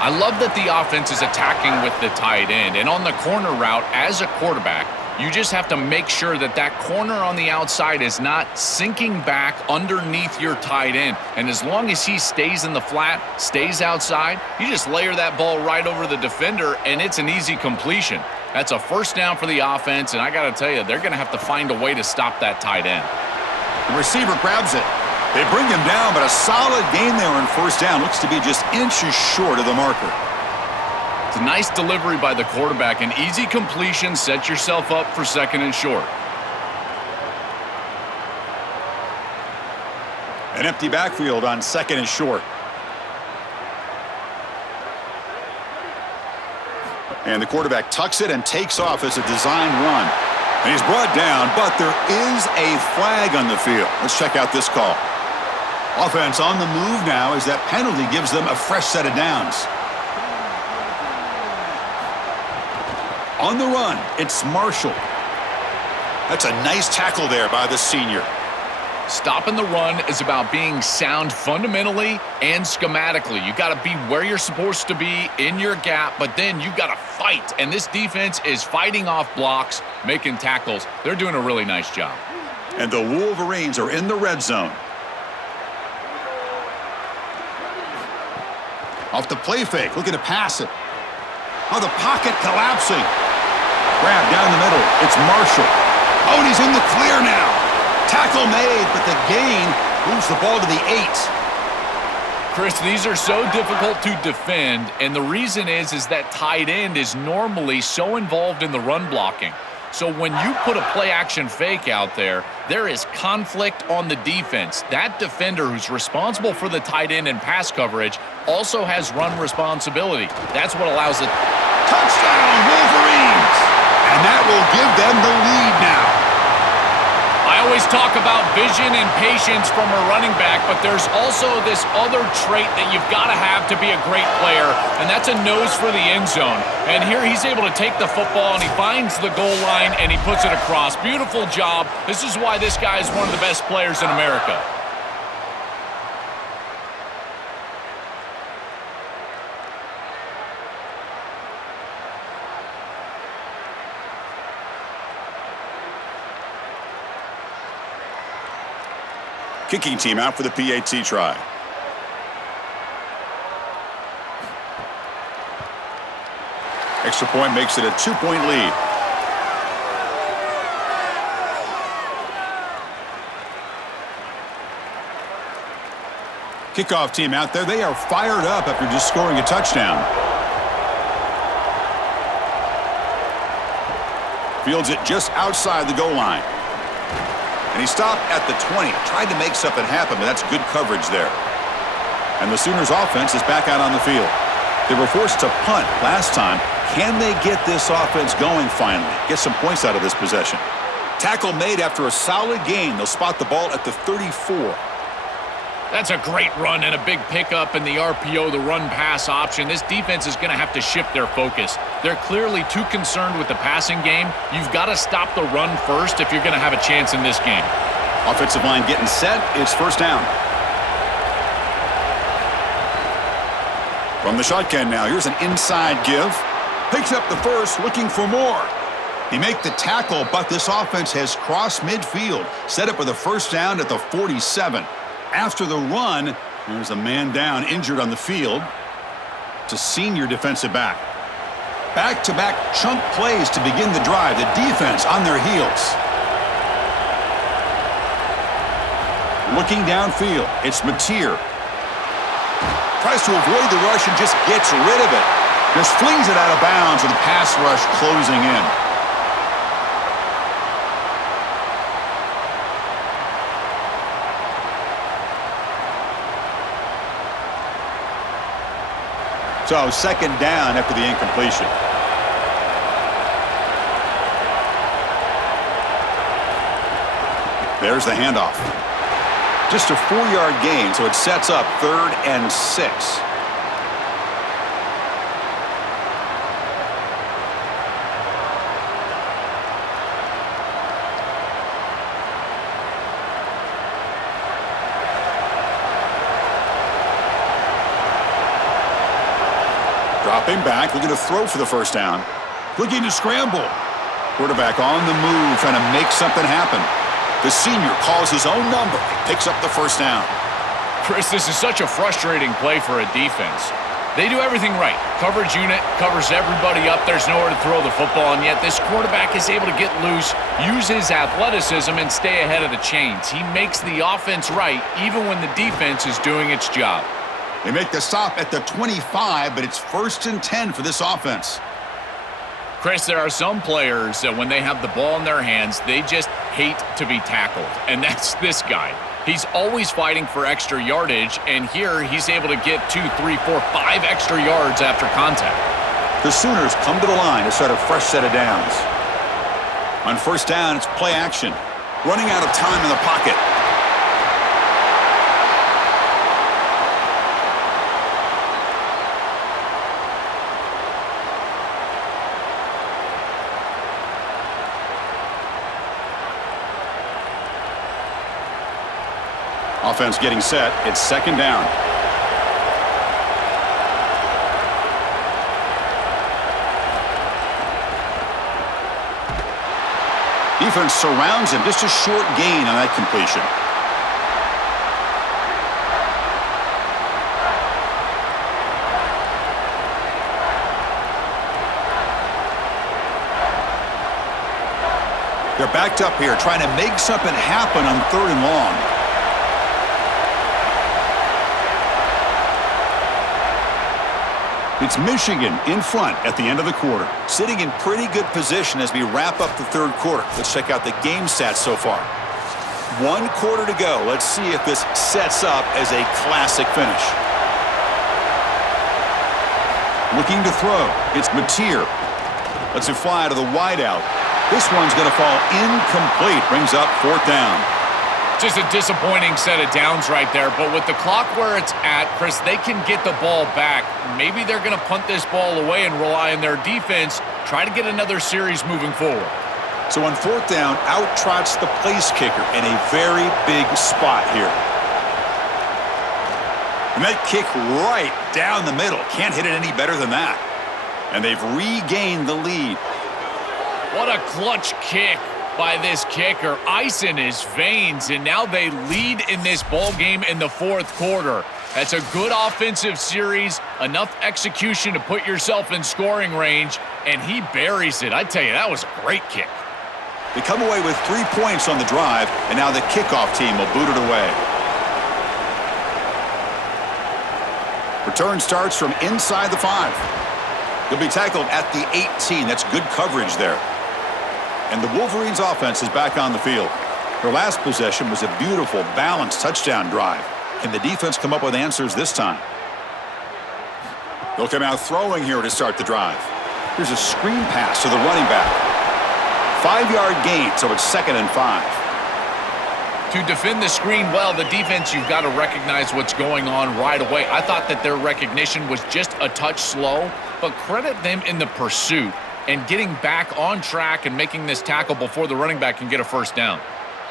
I love that the offense is attacking with the tight end. And on the corner route, as a quarterback, you just have to make sure that that corner on the outside is not sinking back underneath your tight end. And as long as he stays in the flat, stays outside, you just layer that ball right over the defender, and it's an easy completion. That's a first down for the offense, and I got to tell you, they're going to have to find a way to stop that tight end. The receiver grabs it. They bring him down, but a solid gain there on first down. Looks to be just inches short of the marker. It's a nice delivery by the quarterback. An easy completion. Set yourself up for 2nd and short. An empty backfield on 2nd and short. And the quarterback tucks it and takes off as a design run. And he's brought down, but there is a flag on the field. Let's check out this call. Offense on the move now as that penalty gives them a fresh set of downs. On the run, it's Marshall. That's a nice tackle there by the senior. Stopping the run is about being sound fundamentally and schematically. You got to be where you're supposed to be in your gap, but then you got to fight. And this defense is fighting off blocks, making tackles. They're doing a really nice job. And the Wolverines are in the red zone. Off the play fake, looking to pass it. Oh, the pocket collapsing. Grab down the middle. It's Marshall. Oh, and he's in the clear now. Tackle made, but the gain moves the ball to the 8. Chris, these are so difficult to defend, and the reason is that tight end is normally so involved in the run blocking. So when you put a play-action fake out there, there is conflict on the defense. That defender who's responsible for the tight end and pass coverage also has run responsibility. That's what allows it. Touchdown, Wolverines! And that will give them the lead now. I always talk about vision and patience from a running back, but there's also this other trait that you've got to have to be a great player, and that's a nose for the end zone. And here he's able to take the football, and he finds the goal line, and he puts it across. Beautiful job. This is why this guy is one of the best players in America. Kicking team out for the PAT try. Extra point makes it a 2-point lead. Kickoff team out there. They are fired up after just scoring a touchdown. Fields it just outside the goal line. And he stopped at the 20, tried to make something happen, but that's good coverage there. And the Sooners offense is back out on the field. They were forced to punt last time. Can they get this offense going finally? Get some points out of this possession. Tackle made after a solid gain. They'll spot the ball at the 34. That's a great run and a big pickup in the RPO, the run-pass option. This defense is going to have to shift their focus. They're clearly too concerned with the passing game. You've got to stop the run first if you're going to have a chance in this game. Offensive line getting set. It's first down. From the shotgun now, here's an inside give. Picks up the first, looking for more. He make the tackle, but this offense has crossed midfield. Set up with a first down at the 47. After the run, there's a man down, injured on the field. It's a senior defensive back. Back-to-back chunk plays to begin the drive. The defense on their heels. Looking downfield, it's Mateer. Tries to avoid the rush and just gets rid of it. Just flings it out of bounds with the pass rush closing in. So second down after the incompletion. There's the handoff. Just a 4-yard gain, so it sets up 3rd and 6. Dropping back, looking to throw for the first down. Looking to scramble. Quarterback on the move, trying to make something happen. The senior calls his own number, picks up the first down. Chris, this is such a frustrating play for a defense. They do everything right. Coverage unit covers everybody up. There's nowhere to throw the football, and yet this quarterback is able to get loose, use his athleticism, and stay ahead of the chains. He makes the offense right, even when the defense is doing its job. They make the stop at the 25, but it's 1st and 10 for this offense. Chris, there are some players that when they have the ball in their hands, they just hate to be tackled, and that's this guy. He's always fighting for extra yardage, and here he's able to get 2, 3, 4, 5 extra yards after contact. The Sooners come to the line to start a fresh set of downs. On first down, it's play action. Running out of time in the pocket. Offense getting set. It's second down. Defense surrounds him. Just a short gain on that completion. They're backed up here, trying to make something happen on 3rd and long. It's Michigan in front at the end of the quarter. Sitting in pretty good position as we wrap up the 3rd quarter. Let's check out the game stats so far. 1 quarter to go. Let's see if this sets up as a classic finish. Looking to throw. It's Mateer. Lets it fly to the wideout. This one's going to fall incomplete. Brings up 4th down. Just a disappointing set of downs right there, but with the clock where it's at, Chris, they can get the ball back. Maybe they're going to punt this ball away and rely on their defense, try to get another series moving forward. So on 4th down, out trots the place kicker in a very big spot here. And that kick right down the middle. Can't hit it any better than that. And they've regained the lead. What a clutch kick by this kicker. Ice in his veins, and now they lead in this ball game in the 4th quarter. That's a good offensive series, enough execution to put yourself in scoring range, and he buries it. I tell you, that was a great kick. They come away with 3 points on the drive, and now the kickoff team will boot it away. Return starts from inside the 5. He'll be tackled at the 18. That's good coverage there. And the Wolverines offense is back on the field. Their last possession was a beautiful, balanced touchdown drive. Can the defense come up with answers this time? They'll come out throwing here to start the drive. Here's a screen pass to the running back. 5-yard gain, so it's 2nd and 5. To defend the screen well, the defense, you've got to recognize what's going on right away. I thought that their recognition was just a touch slow, but credit them in the pursuit and getting back on track and making this tackle before the running back can get a first down.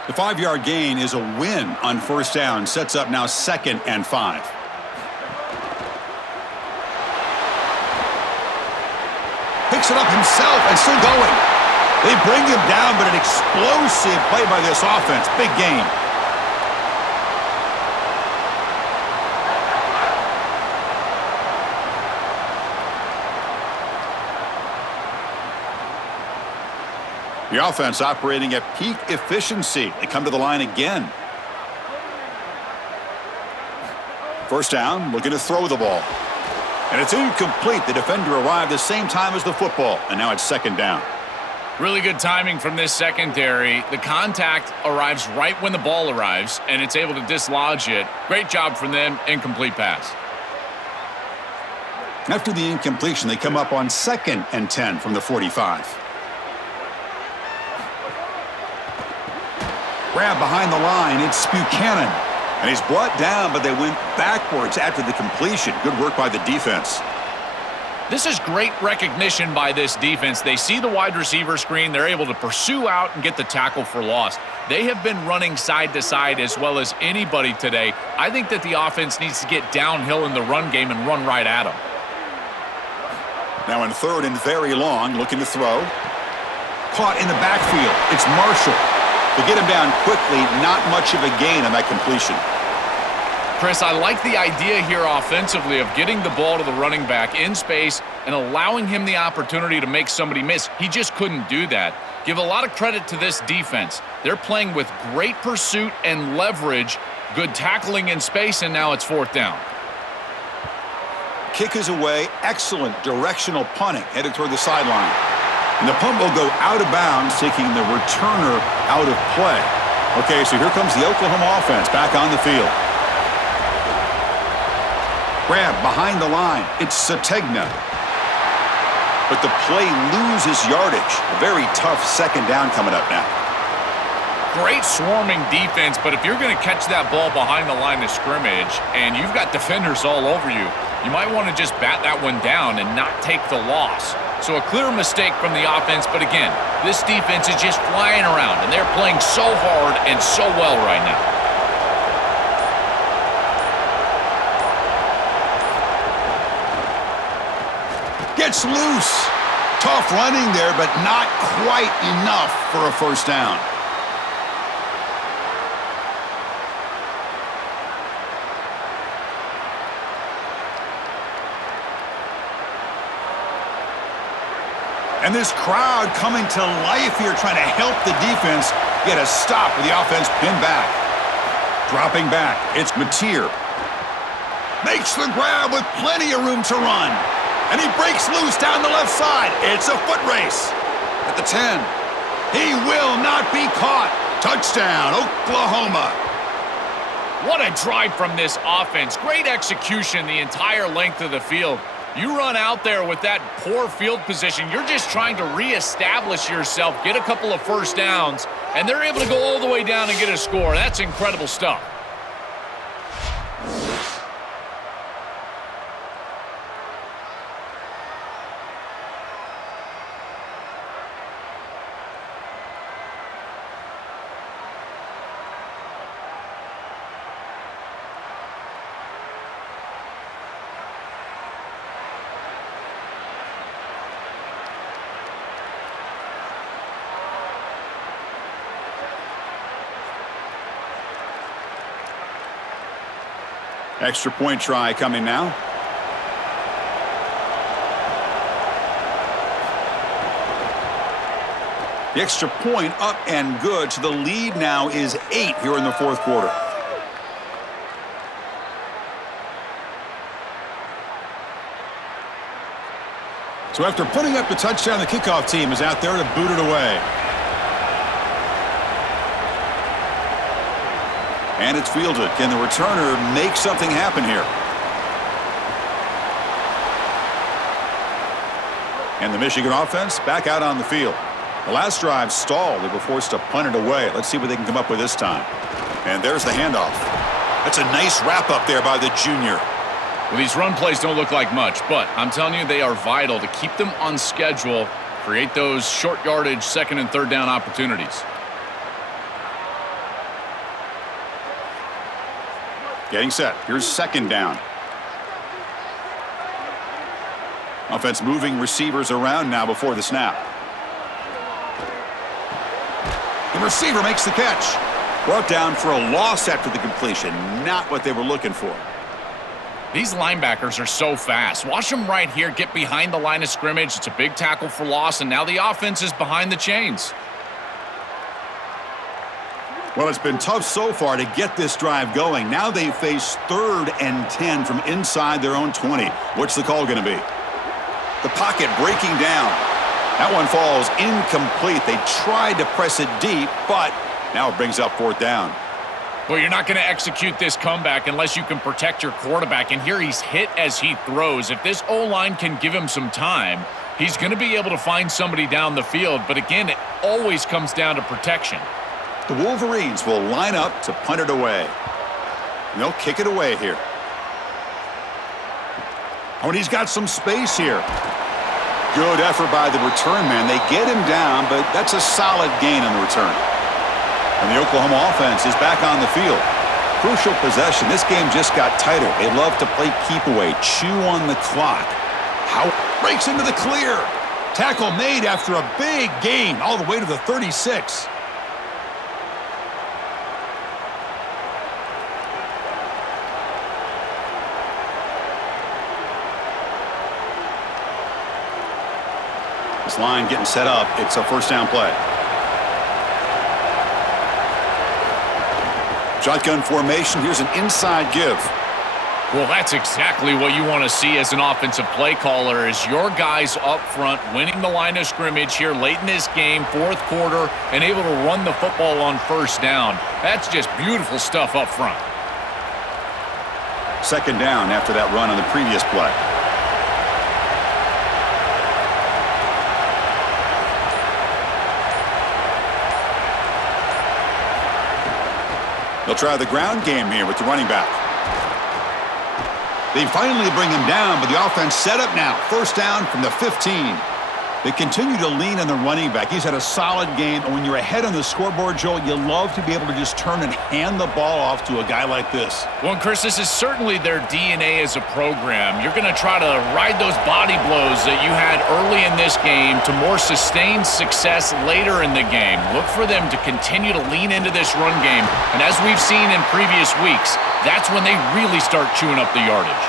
The 5-yard gain is a win on first down. Sets up now 2nd and 5. Picks it up himself and still going. They bring him down, but an explosive play by this offense. Big gain. The offense operating at peak efficiency. They come to the line again. First down, looking to throw the ball. And it's incomplete. The defender arrived the same time as the football, and now it's 2nd down. Really good timing from this secondary. The contact arrives right when the ball arrives, and it's able to dislodge it. Great job from them. Incomplete pass. After the incompletion, they come up on 2nd and 10 from the 45. Grab behind the line. It's Buchanan. And he's brought down, but they went backwards after the completion. Good work by the defense. This is great recognition by this defense. They see the wide receiver screen. They're able to pursue out and get the tackle for loss. They have been running side to side as well as anybody today. I think that the offense needs to get downhill in the run game and run right at them. Now in 3rd and very long, looking to throw. Caught in the backfield. It's Marshall. To get him down quickly, not much of a gain on that completion. Chris, I like the idea here offensively of getting the ball to the running back in space and allowing him the opportunity to make somebody miss. He just couldn't do that. Give a lot of credit to this defense. They're playing with great pursuit and leverage, good tackling in space, and now it's 4th down. Kick is away. Excellent directional punting headed toward the sideline. And the punt will go out of bounds, taking the returner out of play. Okay, so here comes the Oklahoma offense back on the field. Grab behind the line. It's Sategna. But the play loses yardage. A very tough 2nd down coming up now. Great swarming defense, but if you're going to catch that ball behind the line of scrimmage and you've got defenders all over you, you might want to just bat that one down and not take the loss. So a clear mistake from the offense, but again, this defense is just flying around, and they're playing so hard and so well right now. Gets loose. Tough running there, but not quite enough for a first down. And this crowd coming to life here, trying to help the defense get a stop with the offense pinned back. Dropping back, it's Mateer. Makes the grab with plenty of room to run. And he breaks loose down the left side. It's a foot race. At the 10. He will not be caught. Touchdown, Oklahoma. What a drive from this offense. Great execution the entire length of the field. You run out there with that poor field position, you're just trying to reestablish yourself, get a couple of first downs, and they're able to go all the way down and get a score. That's incredible stuff. Extra point try coming now. The extra point up and good. So the lead now is 8 here in the 4th quarter. So after putting up the touchdown, the kickoff team is out there to boot it away. And it's fielded. Can the returner make something happen here? And the Michigan offense back out on the field. The last drive stalled. They were forced to punt it away. Let's see what they can come up with this time. And there's the handoff. That's a nice wrap up there by the junior. Well, these run plays don't look like much, but I'm telling you, they are vital to keep them on schedule, create those short yardage second and third down opportunities. Getting set. Here's second down. Offense moving receivers around now before the snap. The receiver makes the catch. Brought down for a loss after the completion. Not what they were looking for. These linebackers are so fast. Watch them right here get behind the line of scrimmage. It's a big tackle for loss, and now the offense is behind the chains. Well, it's been tough so far to get this drive going. Now they face 3rd and 10 from inside their own 20. What's the call going to be? The pocket breaking down. That one falls incomplete. They tried to press it deep, but now it brings up 4th down. Well, you're not going to execute this comeback unless you can protect your quarterback, and here he's hit as he throws. If this O-line can give him some time, he's going to be able to find somebody down the field, but again, it always comes down to protection. The Wolverines will line up to punt it away. And they'll kick it away here. Oh, and he's got some space here. Good effort by the return man. They get him down, but that's a solid gain on the return. And the Oklahoma offense is back on the field. Crucial possession. This game just got tighter. They love to play keep away, chew on the clock. How breaks into the clear. Tackle made after a big gain all the way to the 36. This line getting set up. It's a first down play. Shotgun formation. Here's an inside give. Well, that's exactly what you want to see as an offensive play caller, is your guys up front winning the line of scrimmage here late in this game, 4th quarter, and able to run the football on first down. That's just beautiful stuff up front. Second down after that run on the previous play. They'll try the ground game here with the running back. They finally bring him down, but the offense set up now. First down from the 15. They continue to lean on the running back. He's had a solid game, and when you're ahead on the scoreboard, Joel, you love to be able to just turn and hand the ball off to a guy like this. Well, Chris, this is certainly their DNA as a program. You're going to try to ride those body blows that you had early in this game to more sustained success later in the game. Look for them to continue to lean into this run game, and as we've seen in previous weeks, that's when they really start chewing up the yardage.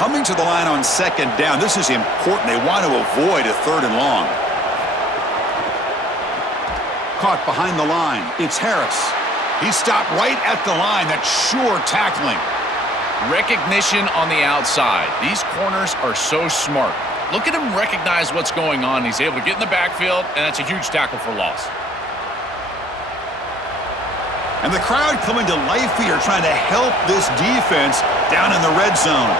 Coming to the line on second down. This is important. They want to avoid a 3rd and long. Caught behind the line. It's Harris. He stopped right at the line. That's sure tackling. Recognition on the outside. These corners are so smart. Look at him recognize what's going on. He's able to get in the backfield, and that's a huge tackle for loss. And the crowd coming to life here, trying to help this defense down in the red zone.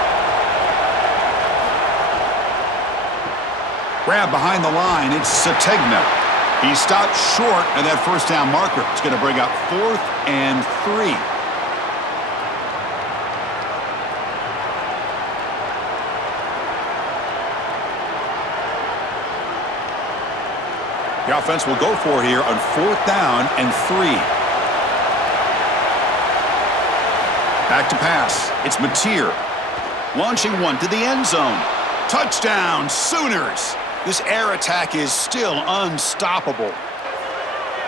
Grab behind the line. It's Sategna. He stopped short of that first down marker. It's going to bring up 4th and 3. The offense will go for here on 4th down and 3. Back to pass. It's Mateer. Launching one to the end zone. Touchdown, Sooners. This air attack is still unstoppable.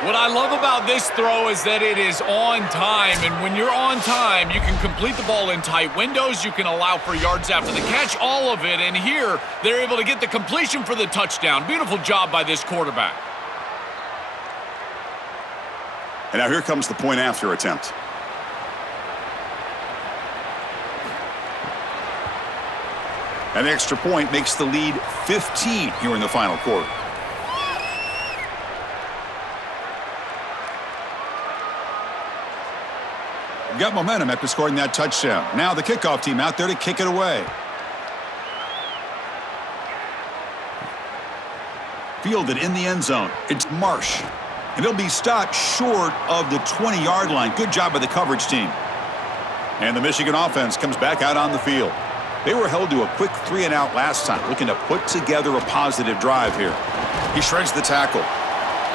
What I love about this throw is that it is on time, and when you're on time, you can complete the ball in tight windows, you can allow for yards after the catch, all of it, and here they're able to get the completion for the touchdown. Beautiful job by this quarterback. And now here comes the point after attempt. An extra point makes the lead 15 here in the final quarter. Got momentum after scoring that touchdown. Now the kickoff team out there to kick it away. Fielded in the end zone. It's Marsh. And he'll be stopped short of the 20-yard line. Good job by the coverage team. And the Michigan offense comes back out on the field. They were held to a quick 3-and-out last time, looking to put together a positive drive here. He shreds the tackle.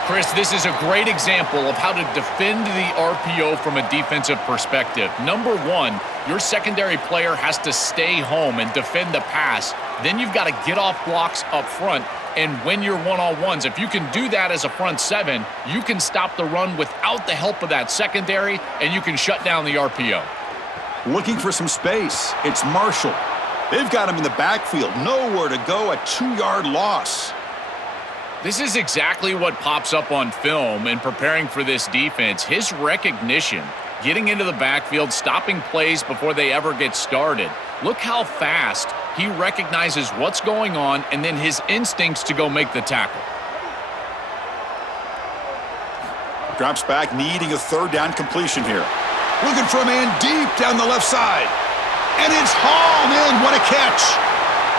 Chris, this is a great example of how to defend the RPO from a defensive perspective. Number one, your secondary player has to stay home and defend the pass. Then you've got to get off blocks up front and win your one-on-ones. If you can do that as a front seven, you can stop the run without the help of that secondary, and you can shut down the RPO. Looking for some space. It's Marshall. They've got him in the backfield. Nowhere to go, a 2-yard loss. This is exactly what pops up on film in preparing for this defense. His recognition, getting into the backfield, stopping plays before they ever get started. Look how fast he recognizes what's going on and then his instincts to go make the tackle. Drops back, needing a third down completion here. Looking for a man deep down the left side. And it's hauled in. What a catch.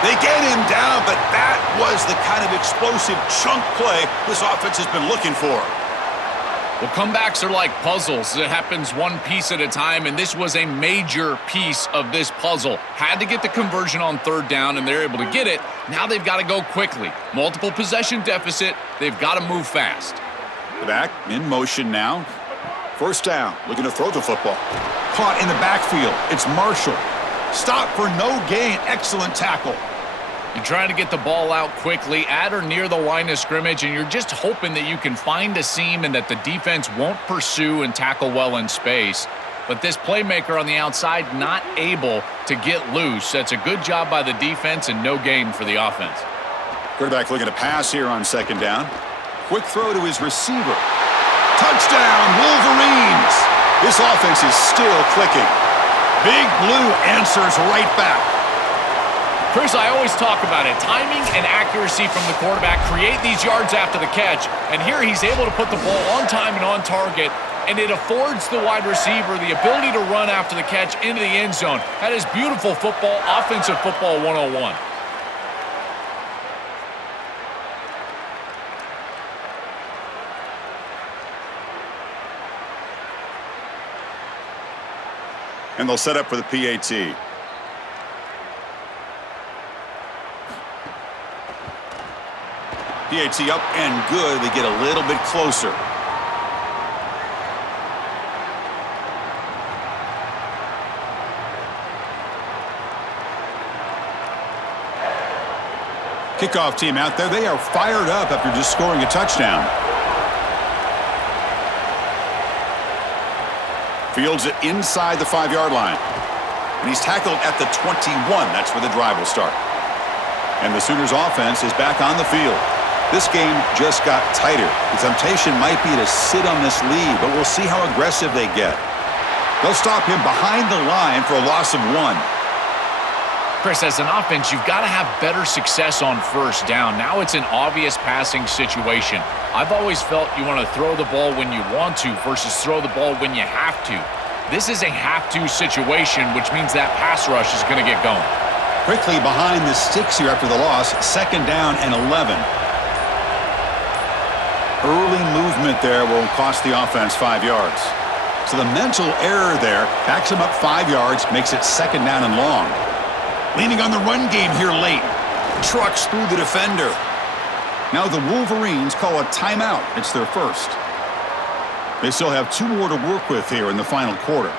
They get him down, but that was the kind of explosive chunk play this offense has been looking for. Well, comebacks are like puzzles. It happens one piece at a time, and this was a major piece of this puzzle. Had to get the conversion on third down, and they're able to get it. Now they've got to go quickly. Multiple possession deficit. They've got to move fast. Back in motion now. First down, looking to throw the football. Caught in the backfield. It's Marshall. Stop for no gain. Excellent tackle. You're trying to get the ball out quickly at or near the line of scrimmage, and you're just hoping that you can find a seam and that the defense won't pursue and tackle well in space. But this playmaker on the outside not able to get loose. That's a good job by the defense and no gain for the offense. Quarterback looking to pass here on second down. Quick throw to his receiver. Touchdown, Wolverines! This offense is still clicking. Big Blue answers right back. Chris, I always talk about it. Timing and accuracy from the quarterback create these yards after the catch, and here he's able to put the ball on time and on target, and it affords the wide receiver the ability to run after the catch into the end zone. That is beautiful football, offensive football 101. And they'll set up for the PAT. PAT up and good. They get a little bit closer. Kickoff team out there. They are fired up after just scoring a touchdown. Fields it inside the 5-yard line. And he's tackled at the 21. That's where the drive will start. And the Sooners offense is back on the field. This game just got tighter. The temptation might be to sit on this lead, but we'll see how aggressive they get. They'll stop him behind the line for a loss of 1. Chris, as an offense, you've got to have better success on first down. Now it's an obvious passing situation. I've always felt you want to throw the ball when you want to versus throw the ball when you have to. This is a have-to situation, which means that pass rush is going to get going. Quickly behind the sticks here after the loss. Second down and 11. Early movement there will cost the offense 5 yards. So the mental error there backs him up 5 yards, makes it second down and long. Leaning on the run game here late. Trucks through the defender. Now the Wolverines call a timeout. It's their first. They still have 2 more to work with here in the final quarter.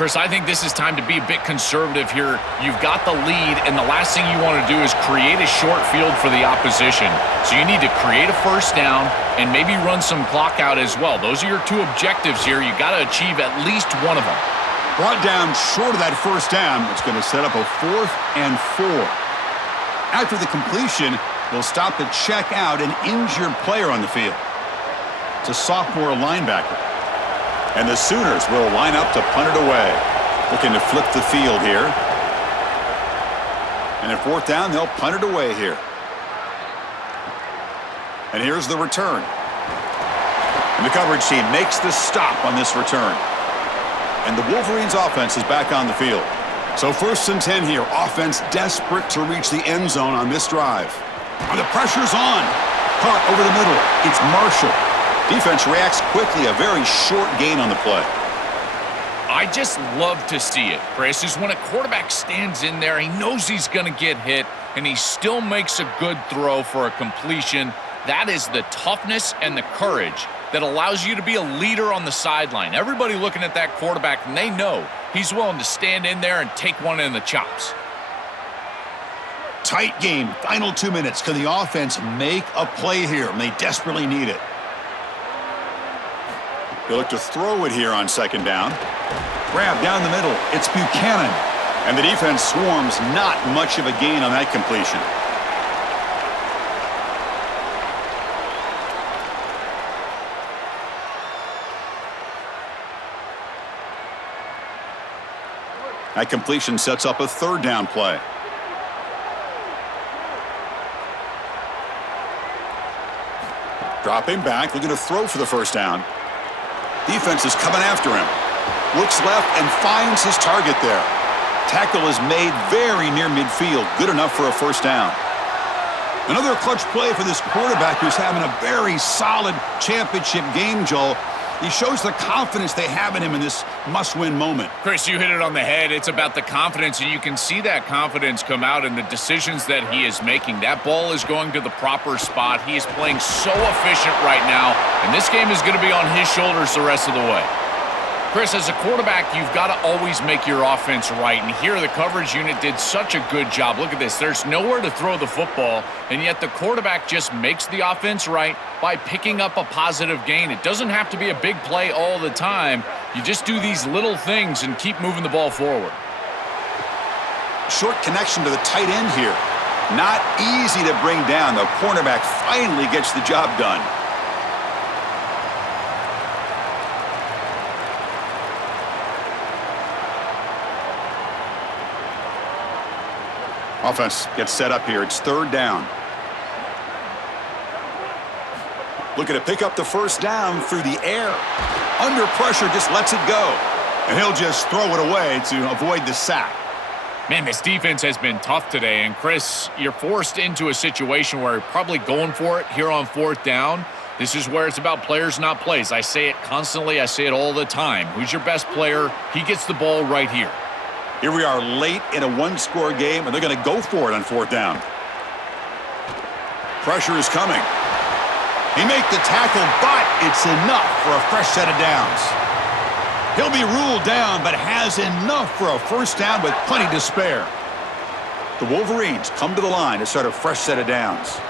Chris, I think this is time to be a bit conservative here. You've got the lead, and the last thing you want to do is create a short field for the opposition. So you need to create a first down and maybe run some clock out as well. Those are your 2 objectives here. You got to achieve at least one of them. Brought down short of that first down. It's going to set up a 4th and 4. After the completion, they'll stop to check out an injured player on the field. It's a sophomore linebacker. And the Sooners will line up to punt it away. Looking to flip the field here. And at 4th down, they'll punt it away here. And here's the return. And the coverage team makes the stop on this return. and the Wolverines offense is back on the field. So 1st and 10 here. Offense desperate to reach the end zone on this drive. And the pressure's on. Caught over the middle. It's Marshall. Defense reacts quickly. A very short gain on the play. I just love to see it, Chris, is when a quarterback stands in there, he knows he's going to get hit, and he still makes a good throw for a completion. That is the toughness and the courage that allows you to be a leader on the sideline. Everybody looking at that quarterback, and they know he's willing to stand in there and take one in the chops. Tight game. Final 2 minutes. Can the offense make a play here? And they desperately need it. They look to throw it here on 2nd down. Grab down the middle. It's Buchanan. And the defense swarms. Not much of a gain on that completion. That completion sets up a 3rd down play. Dropping back, looking to throw for the 1st down. Defense is coming after him. Looks left and finds his target there. Tackle is made very near midfield. Good enough for a 1st down. Another clutch play for this quarterback who's having a very solid championship game, Joel. He shows the confidence they have in him in this must-win moment. Chris, you hit it on the head. It's about the confidence, and you can see that confidence come out in the decisions that he is making. That ball is going to the proper spot. He is playing so efficient right now, and this game is going to be on his shoulders the rest of the way. Chris, as a quarterback, you've got to always make your offense right, and here the coverage unit did such a good job. Look at this. There's nowhere to throw the football, and yet the quarterback just makes the offense right by picking up a positive gain. It doesn't have to be a big play all the time. You just do these little things and keep moving the ball forward. Short connection to the tight end here. Not easy to bring down. The cornerback finally gets the job done. Offense gets set up here. It's 3rd down. Looking to pick up the 1st down through the air. Under pressure, just lets it go. And he'll just throw it away to avoid the sack. Man, this defense has been tough today. And, Chris, you're forced into a situation where you're probably going for it here on 4th down. This is where it's about players, not plays. I say it constantly. I say it all the time. Who's your best player? He gets the ball right here. Here we are late in a 1-score game, and they're going to go for it on 4th down. Pressure is coming. He makes the tackle, but it's enough for a fresh set of downs. He'll be ruled down, but has enough for a 1st down with plenty to spare. The Wolverines come to the line to start a fresh set of downs.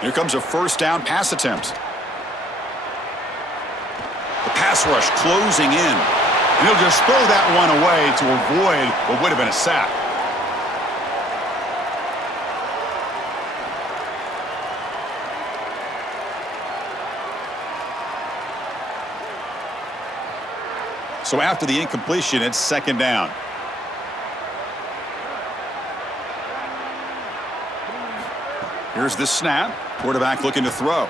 Here comes a 1st down pass attempt. The pass rush closing in. And he'll just throw that one away to avoid what would have been a sack. So after the incompletion, it's 2nd down. Here's the snap. Quarterback looking to throw.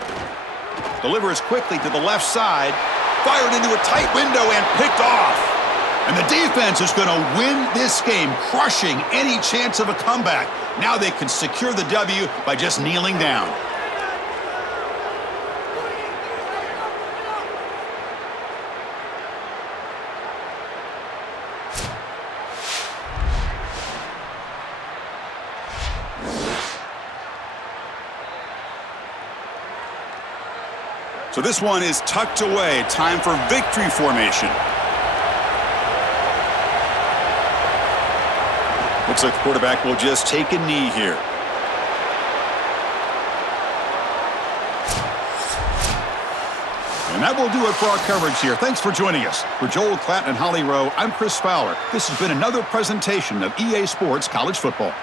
Delivers quickly to the left side. Fired into a tight window and picked off. And the defense is going to win this game, crushing any chance of a comeback. Now they can secure the W by just kneeling down. So this one is tucked away. Time for victory formation. Looks like the quarterback will just take a knee here. And that will do it for our coverage here. Thanks for joining us. For Joel Klatt and Holly Rowe, I'm Chris Fowler. This has been another presentation of EA Sports College Football.